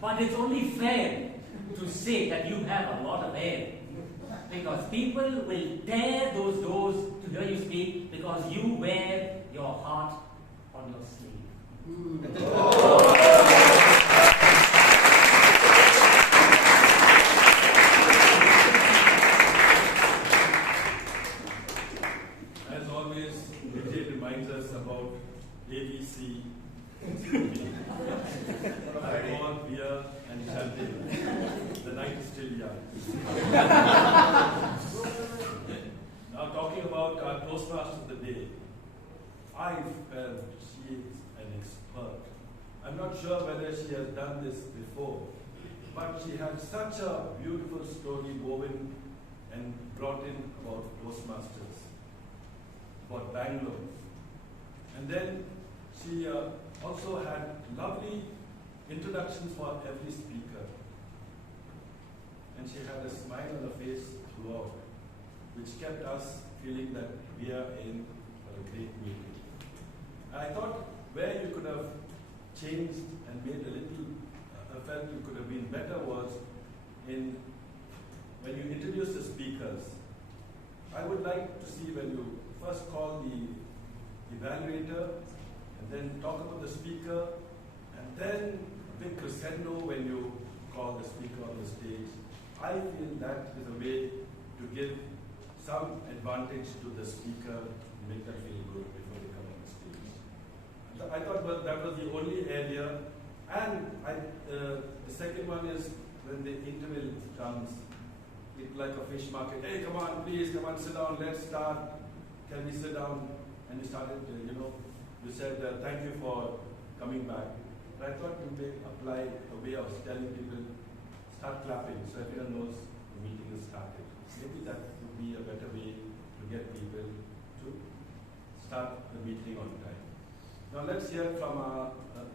But it's only fair to say that you have a lot of hair. Because people will tear those doors to hear you speak because you wear your heart on your sleeve. As always, Vijay reminds us about ABC, alcohol, beer, and champagne. The night is still young. Now, talking about our Toastmaster of the day, I felt she is an expert. I'm not sure whether she has done this before, but she had such a beautiful story woven and brought in about Toastmasters, about Bangalore. And then she also had lovely introductions for every speaker. And she had a smile on her face throughout, which kept us feeling that we are in for a great meeting. And I thought where you could have changed and made a little, I felt you could have been better was in when you introduce the speakers. I would like to see when you first call the evaluator and then talk about the speaker and then a big crescendo when you call the speaker on the stage. I feel that is a way to give some advantage to the speaker and make them feel good before they come on the stage. I thought that was the only area. And the second one is when the interval comes, it's like a fish market. Hey, come on, please, come on, sit down, let's start. Can we sit down? And you started, you said, thank you for coming back. But I thought you may apply a way of telling people, start clapping so everyone knows the meeting is started. Maybe that would be a better way to get people to start the meeting on time. Now let's hear from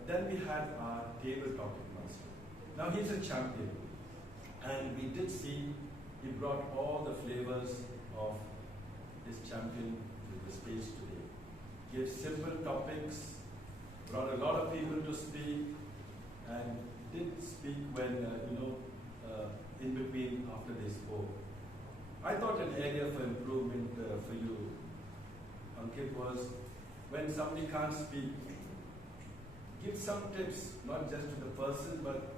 then we had our table topic master. Now he's a champion, and we did see he brought all the flavors of his champion to the stage today. Gave simple topics, brought a lot of people to speak, and did speak when, in between after they spoke. I thought an area for improvement for you, Ankit, was when somebody can't speak, give some tips, not just to the person, but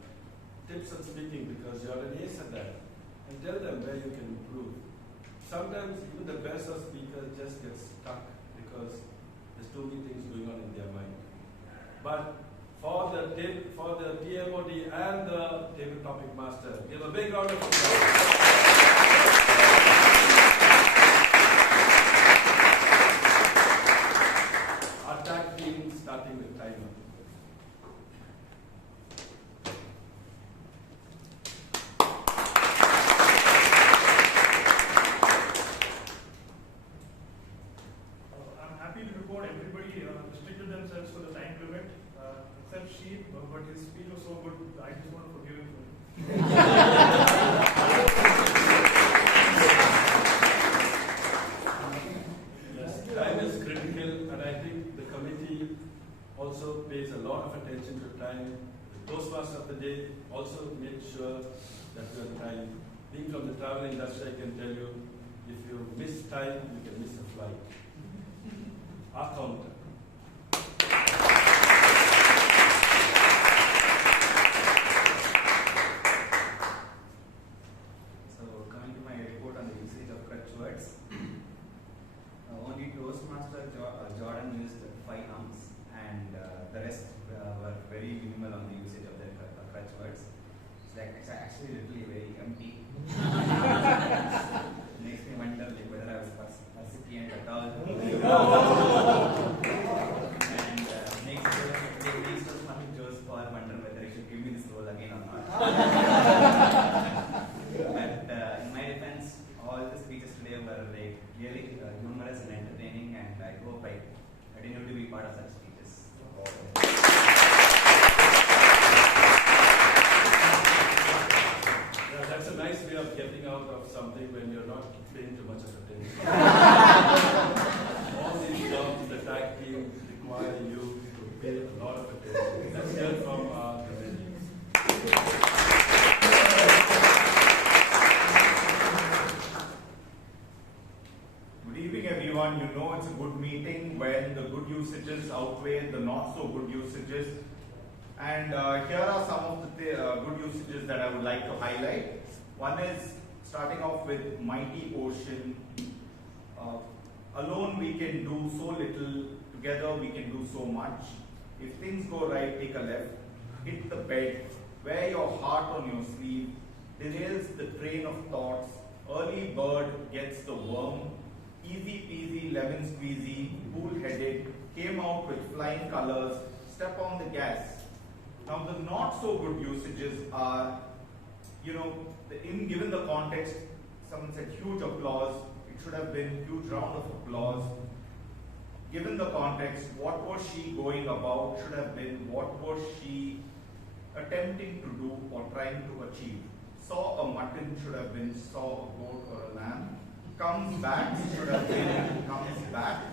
tips on speaking, because you're an ace at that, and tell them where you can improve. Sometimes even the best of speakers just get stuck because there's too many things going on in their mind. But for the TMOD and the table topic master, give a big round of applause. Our tag team starting with timer. I'm happy to report everybody restricted themselves for the time limit, except Sheeb, but his speech was so good, I just want to forgive him for it. Yes, time is critical, and I think the committee also pays a lot of attention to time. The Toastmaster of the day also make sure that you're on time. Being from the travel industry, I can tell you, if you miss time, you can miss a flight. Our counter. So, coming to my report on the usage of crutch words, only Toastmaster Jordan used 5 nouns, and the rest were very minimal on the usage of their crutch words. It's actually literally very empty. Makes me wonder whether I was percipient at all. And makes those funny jokes for wonder whether I should give me this role again or not. But in my defense, all the speeches today were like really humorous and entertaining, and I hope I continue to be part of such speeches. Yeah, that's a nice way of getting out of something when you're not paying too much of attention. All these jobs, the tag team require you to pay a lot of attention. Let's hear from our committee. Good evening, everyone. You know it's a good meeting when the good usages outweigh the not so good usages. And here are some of the good usages that I would like to highlight. One is starting off with mighty ocean. Alone we can do so little, together we can do so much. If things go right, take a left, hit the bed, wear your heart on your sleeve, derails the train of thoughts, early bird gets the worm, easy peasy lemon squeezy, cool-headed, came out with flying colors, step on the gas. Now the not so good usages are, given the context, someone said huge applause, it should have been huge round of applause. Given the context, what was she going about should have been what was she attempting to do or trying to achieve. Saw a mutton should have been saw a goat or a lamb. Comes back should have been comes back.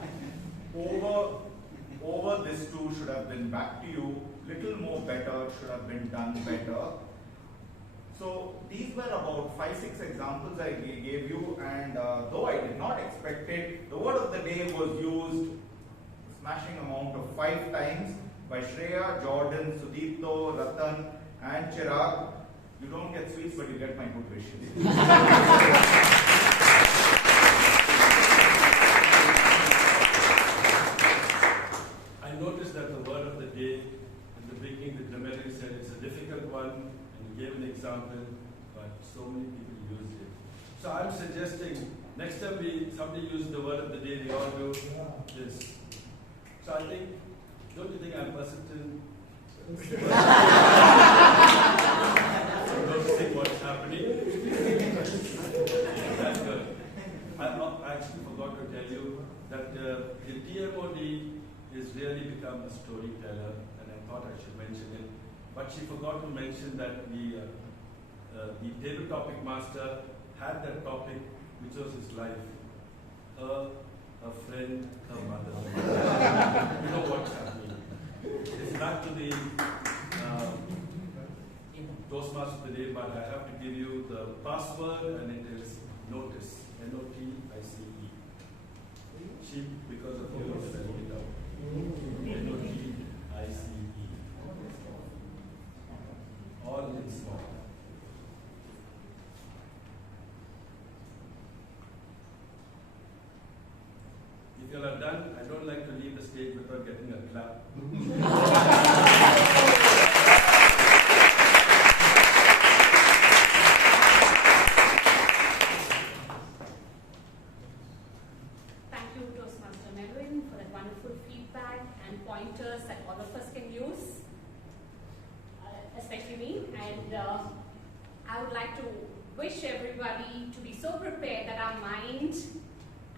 Over this too should have been back to you. Little more better should have been done better. So these were about 5-6 examples I gave you, and though I did not expect it, the word of the day was used smashing amount of 5 times by Shreya, Jordan, Sudipto, Ratan and Chiraag. You don't get sweets, but you get my good wishes. I noticed that the word of the day, in the beginning, the grammarian said it's a difficult one, and he gave an example, but so many people use it. So I'm suggesting, next time somebody uses the word of the day, we all do this. So I think, don't you think I'm persistent? Don't see what's happening. That's good. I actually forgot to tell you that the TMOD is really become a storyteller, and I thought I should mention it. but she forgot to mention that the table topic master had that topic, which was his life. Her friend, her mother. You know what's happening. It's back to the Toastmaster today, but I have to give you the password, and it is notice. N-O-T-I-C-E. Sheep, because of you, I wrote it out. N-O-T-I-C-E. All in small. If you all are done, I don't like to leave the stage without getting a clap. Thank you, Toastmaster Melvyn, for that wonderful feedback and pointers that all of us can use, especially me. And I would like to wish everybody to be so prepared that our mind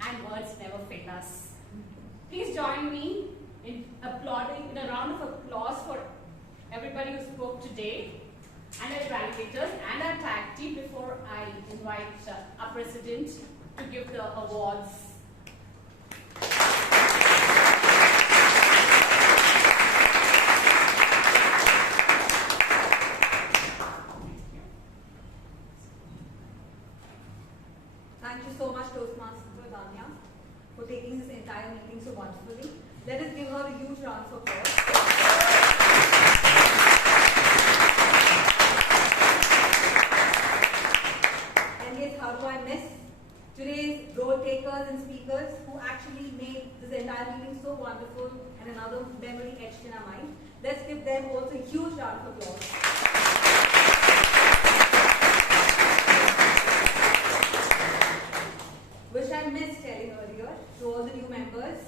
and words never fail us. Please join me in applauding, in a round of applause for everybody who spoke today, and our evaluators and our tag team, before I invite our president to give the awards. Thank you so much, Toastmaster Dhanya, for taking this entire meeting so wonderfully. Let us give her a huge round of applause. And yes, how do I miss today's role takers and speakers who actually made this entire meeting so wonderful and another memory etched in our mind. Let's give them also a huge round of applause. Which I missed telling earlier to all the new members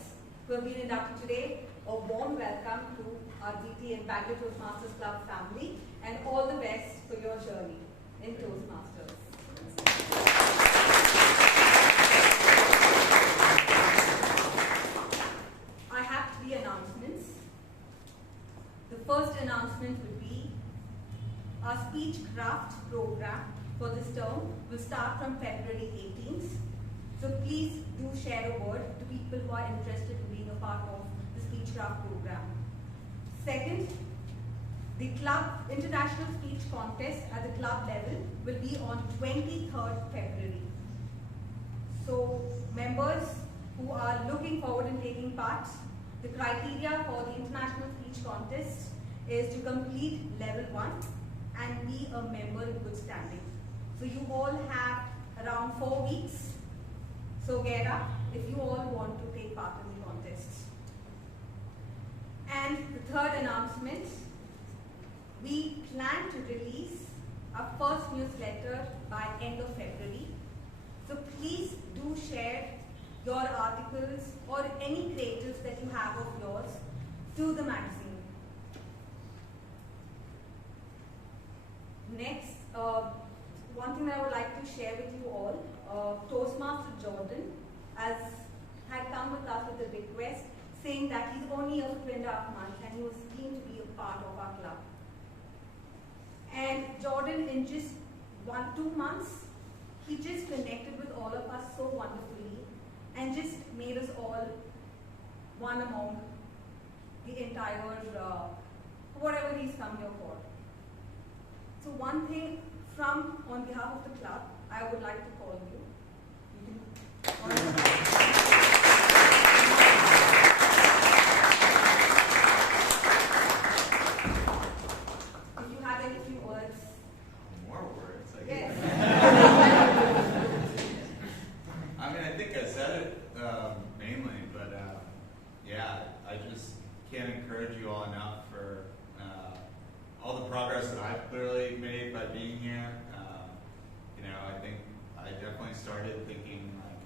who have been inducted today, a warm welcome to our DT and Bangalore Toastmasters Club family, and all the best for your journey in Toastmasters. I have 3 announcements. The first announcement would be our speech craft program for this term will start from February 18th. So please do share a word to people who are interested in being a part of the Speechcraft program. Second, the club international speech contest at the club level will be on 23rd February. So members who are looking forward in taking part, the criteria for the international speech contest is to complete level 1 and be a member in good standing. So you all have around 4 weeks. So get up if you all want to take part in the contest. And the third announcement, we plan to release our first newsletter by end of February. So please do share your articles or any creatives that you have of yours to the magazine. Next, one thing that I would like to share with you all, Toastmaster Jordan had come with us with a request saying that he's only here for 2.5 months and he was keen to be a part of our club. And Jordan, in just 1-2 months, he just connected with all of us so wonderfully and just made us all one among the entire, whatever he's come here for. So one thing on behalf of the club, I would like to call you. If you have any few words. More words, I guess. Yes. I mean, I think I said it mainly, but yeah, I just can't encourage you all enough for all the progress that I've clearly made by being here. I think I definitely started thinking, like,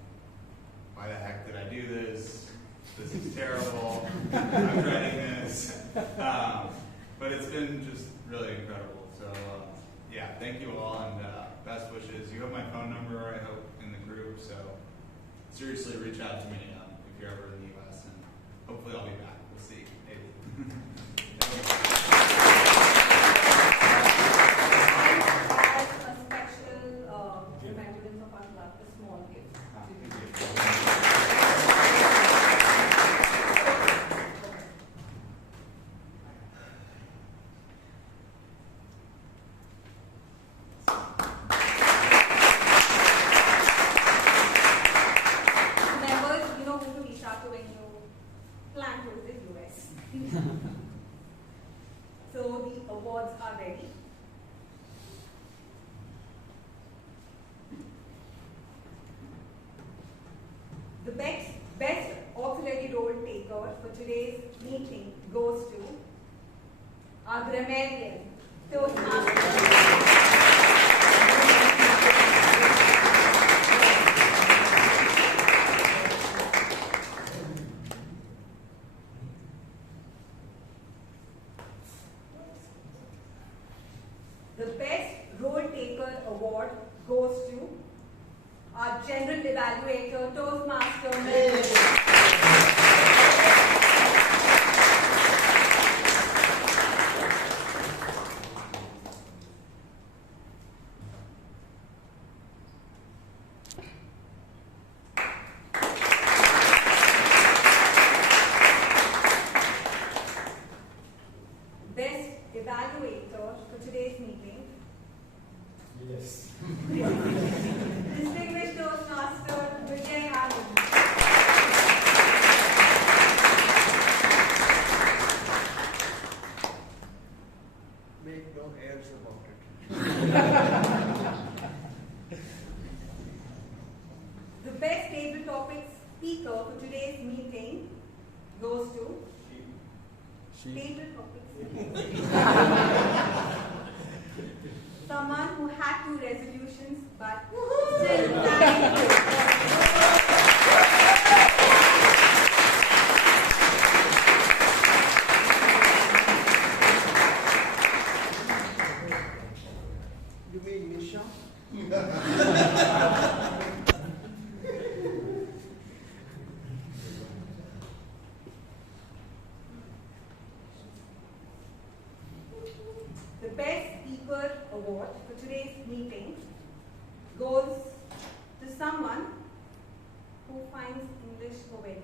why the heck did I do this? This is terrible. I'm dreading this. But it's been just really incredible. So, yeah, thank you all, and best wishes. You have my phone number, I hope, in the group. So, seriously, reach out to me if you're ever in the U.S., and hopefully I'll be back. We'll see. Maybe. Thank you. for today's meeting goes to our grammarian, Toastmaster. The Best Role Taker Award goes to our General Evaluator, Toastmaster Melvyn. Best Evaluator for today's meeting. Yes. Distinguished Toastmaster Vijay Anand. Make no airs about it. The best table topics speaker for today's meeting goes to table topics. Someone who had 2 resolutions but still planning to. You mean Nisha? The Best Speaker Award for today's meeting goes to someone who finds English very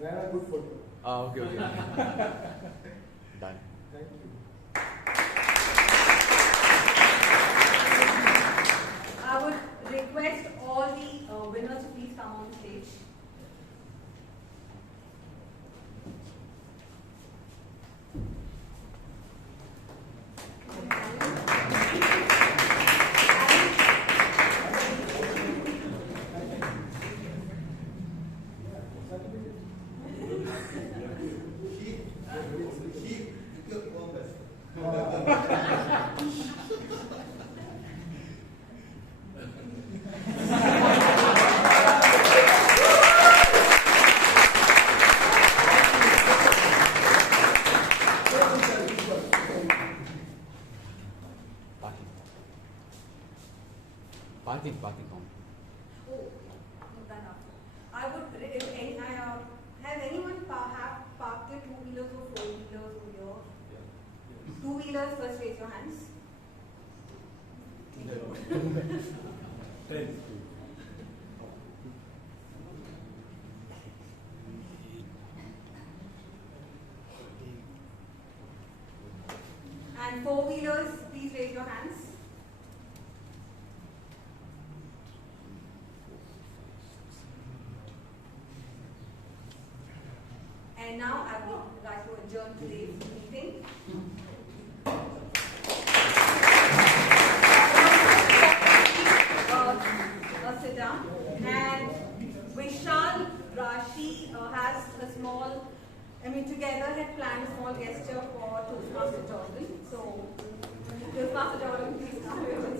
Very good photo. Okay. Done. Thank you. I would request all the winners to please come on stage. Parking. Oh, that after. I would, if any, has anyone have parked their 2-wheelers or 4-wheelers over here? 2-wheelers, first raise your hands. 10. And 4-wheelers, please raise your hands. And now I would like to adjourn today's meeting. Sit down. And Vishal Rashi has a small, together had planned a small gesture for Toastmaster Jordan. So, Toastmaster Jordan, please come.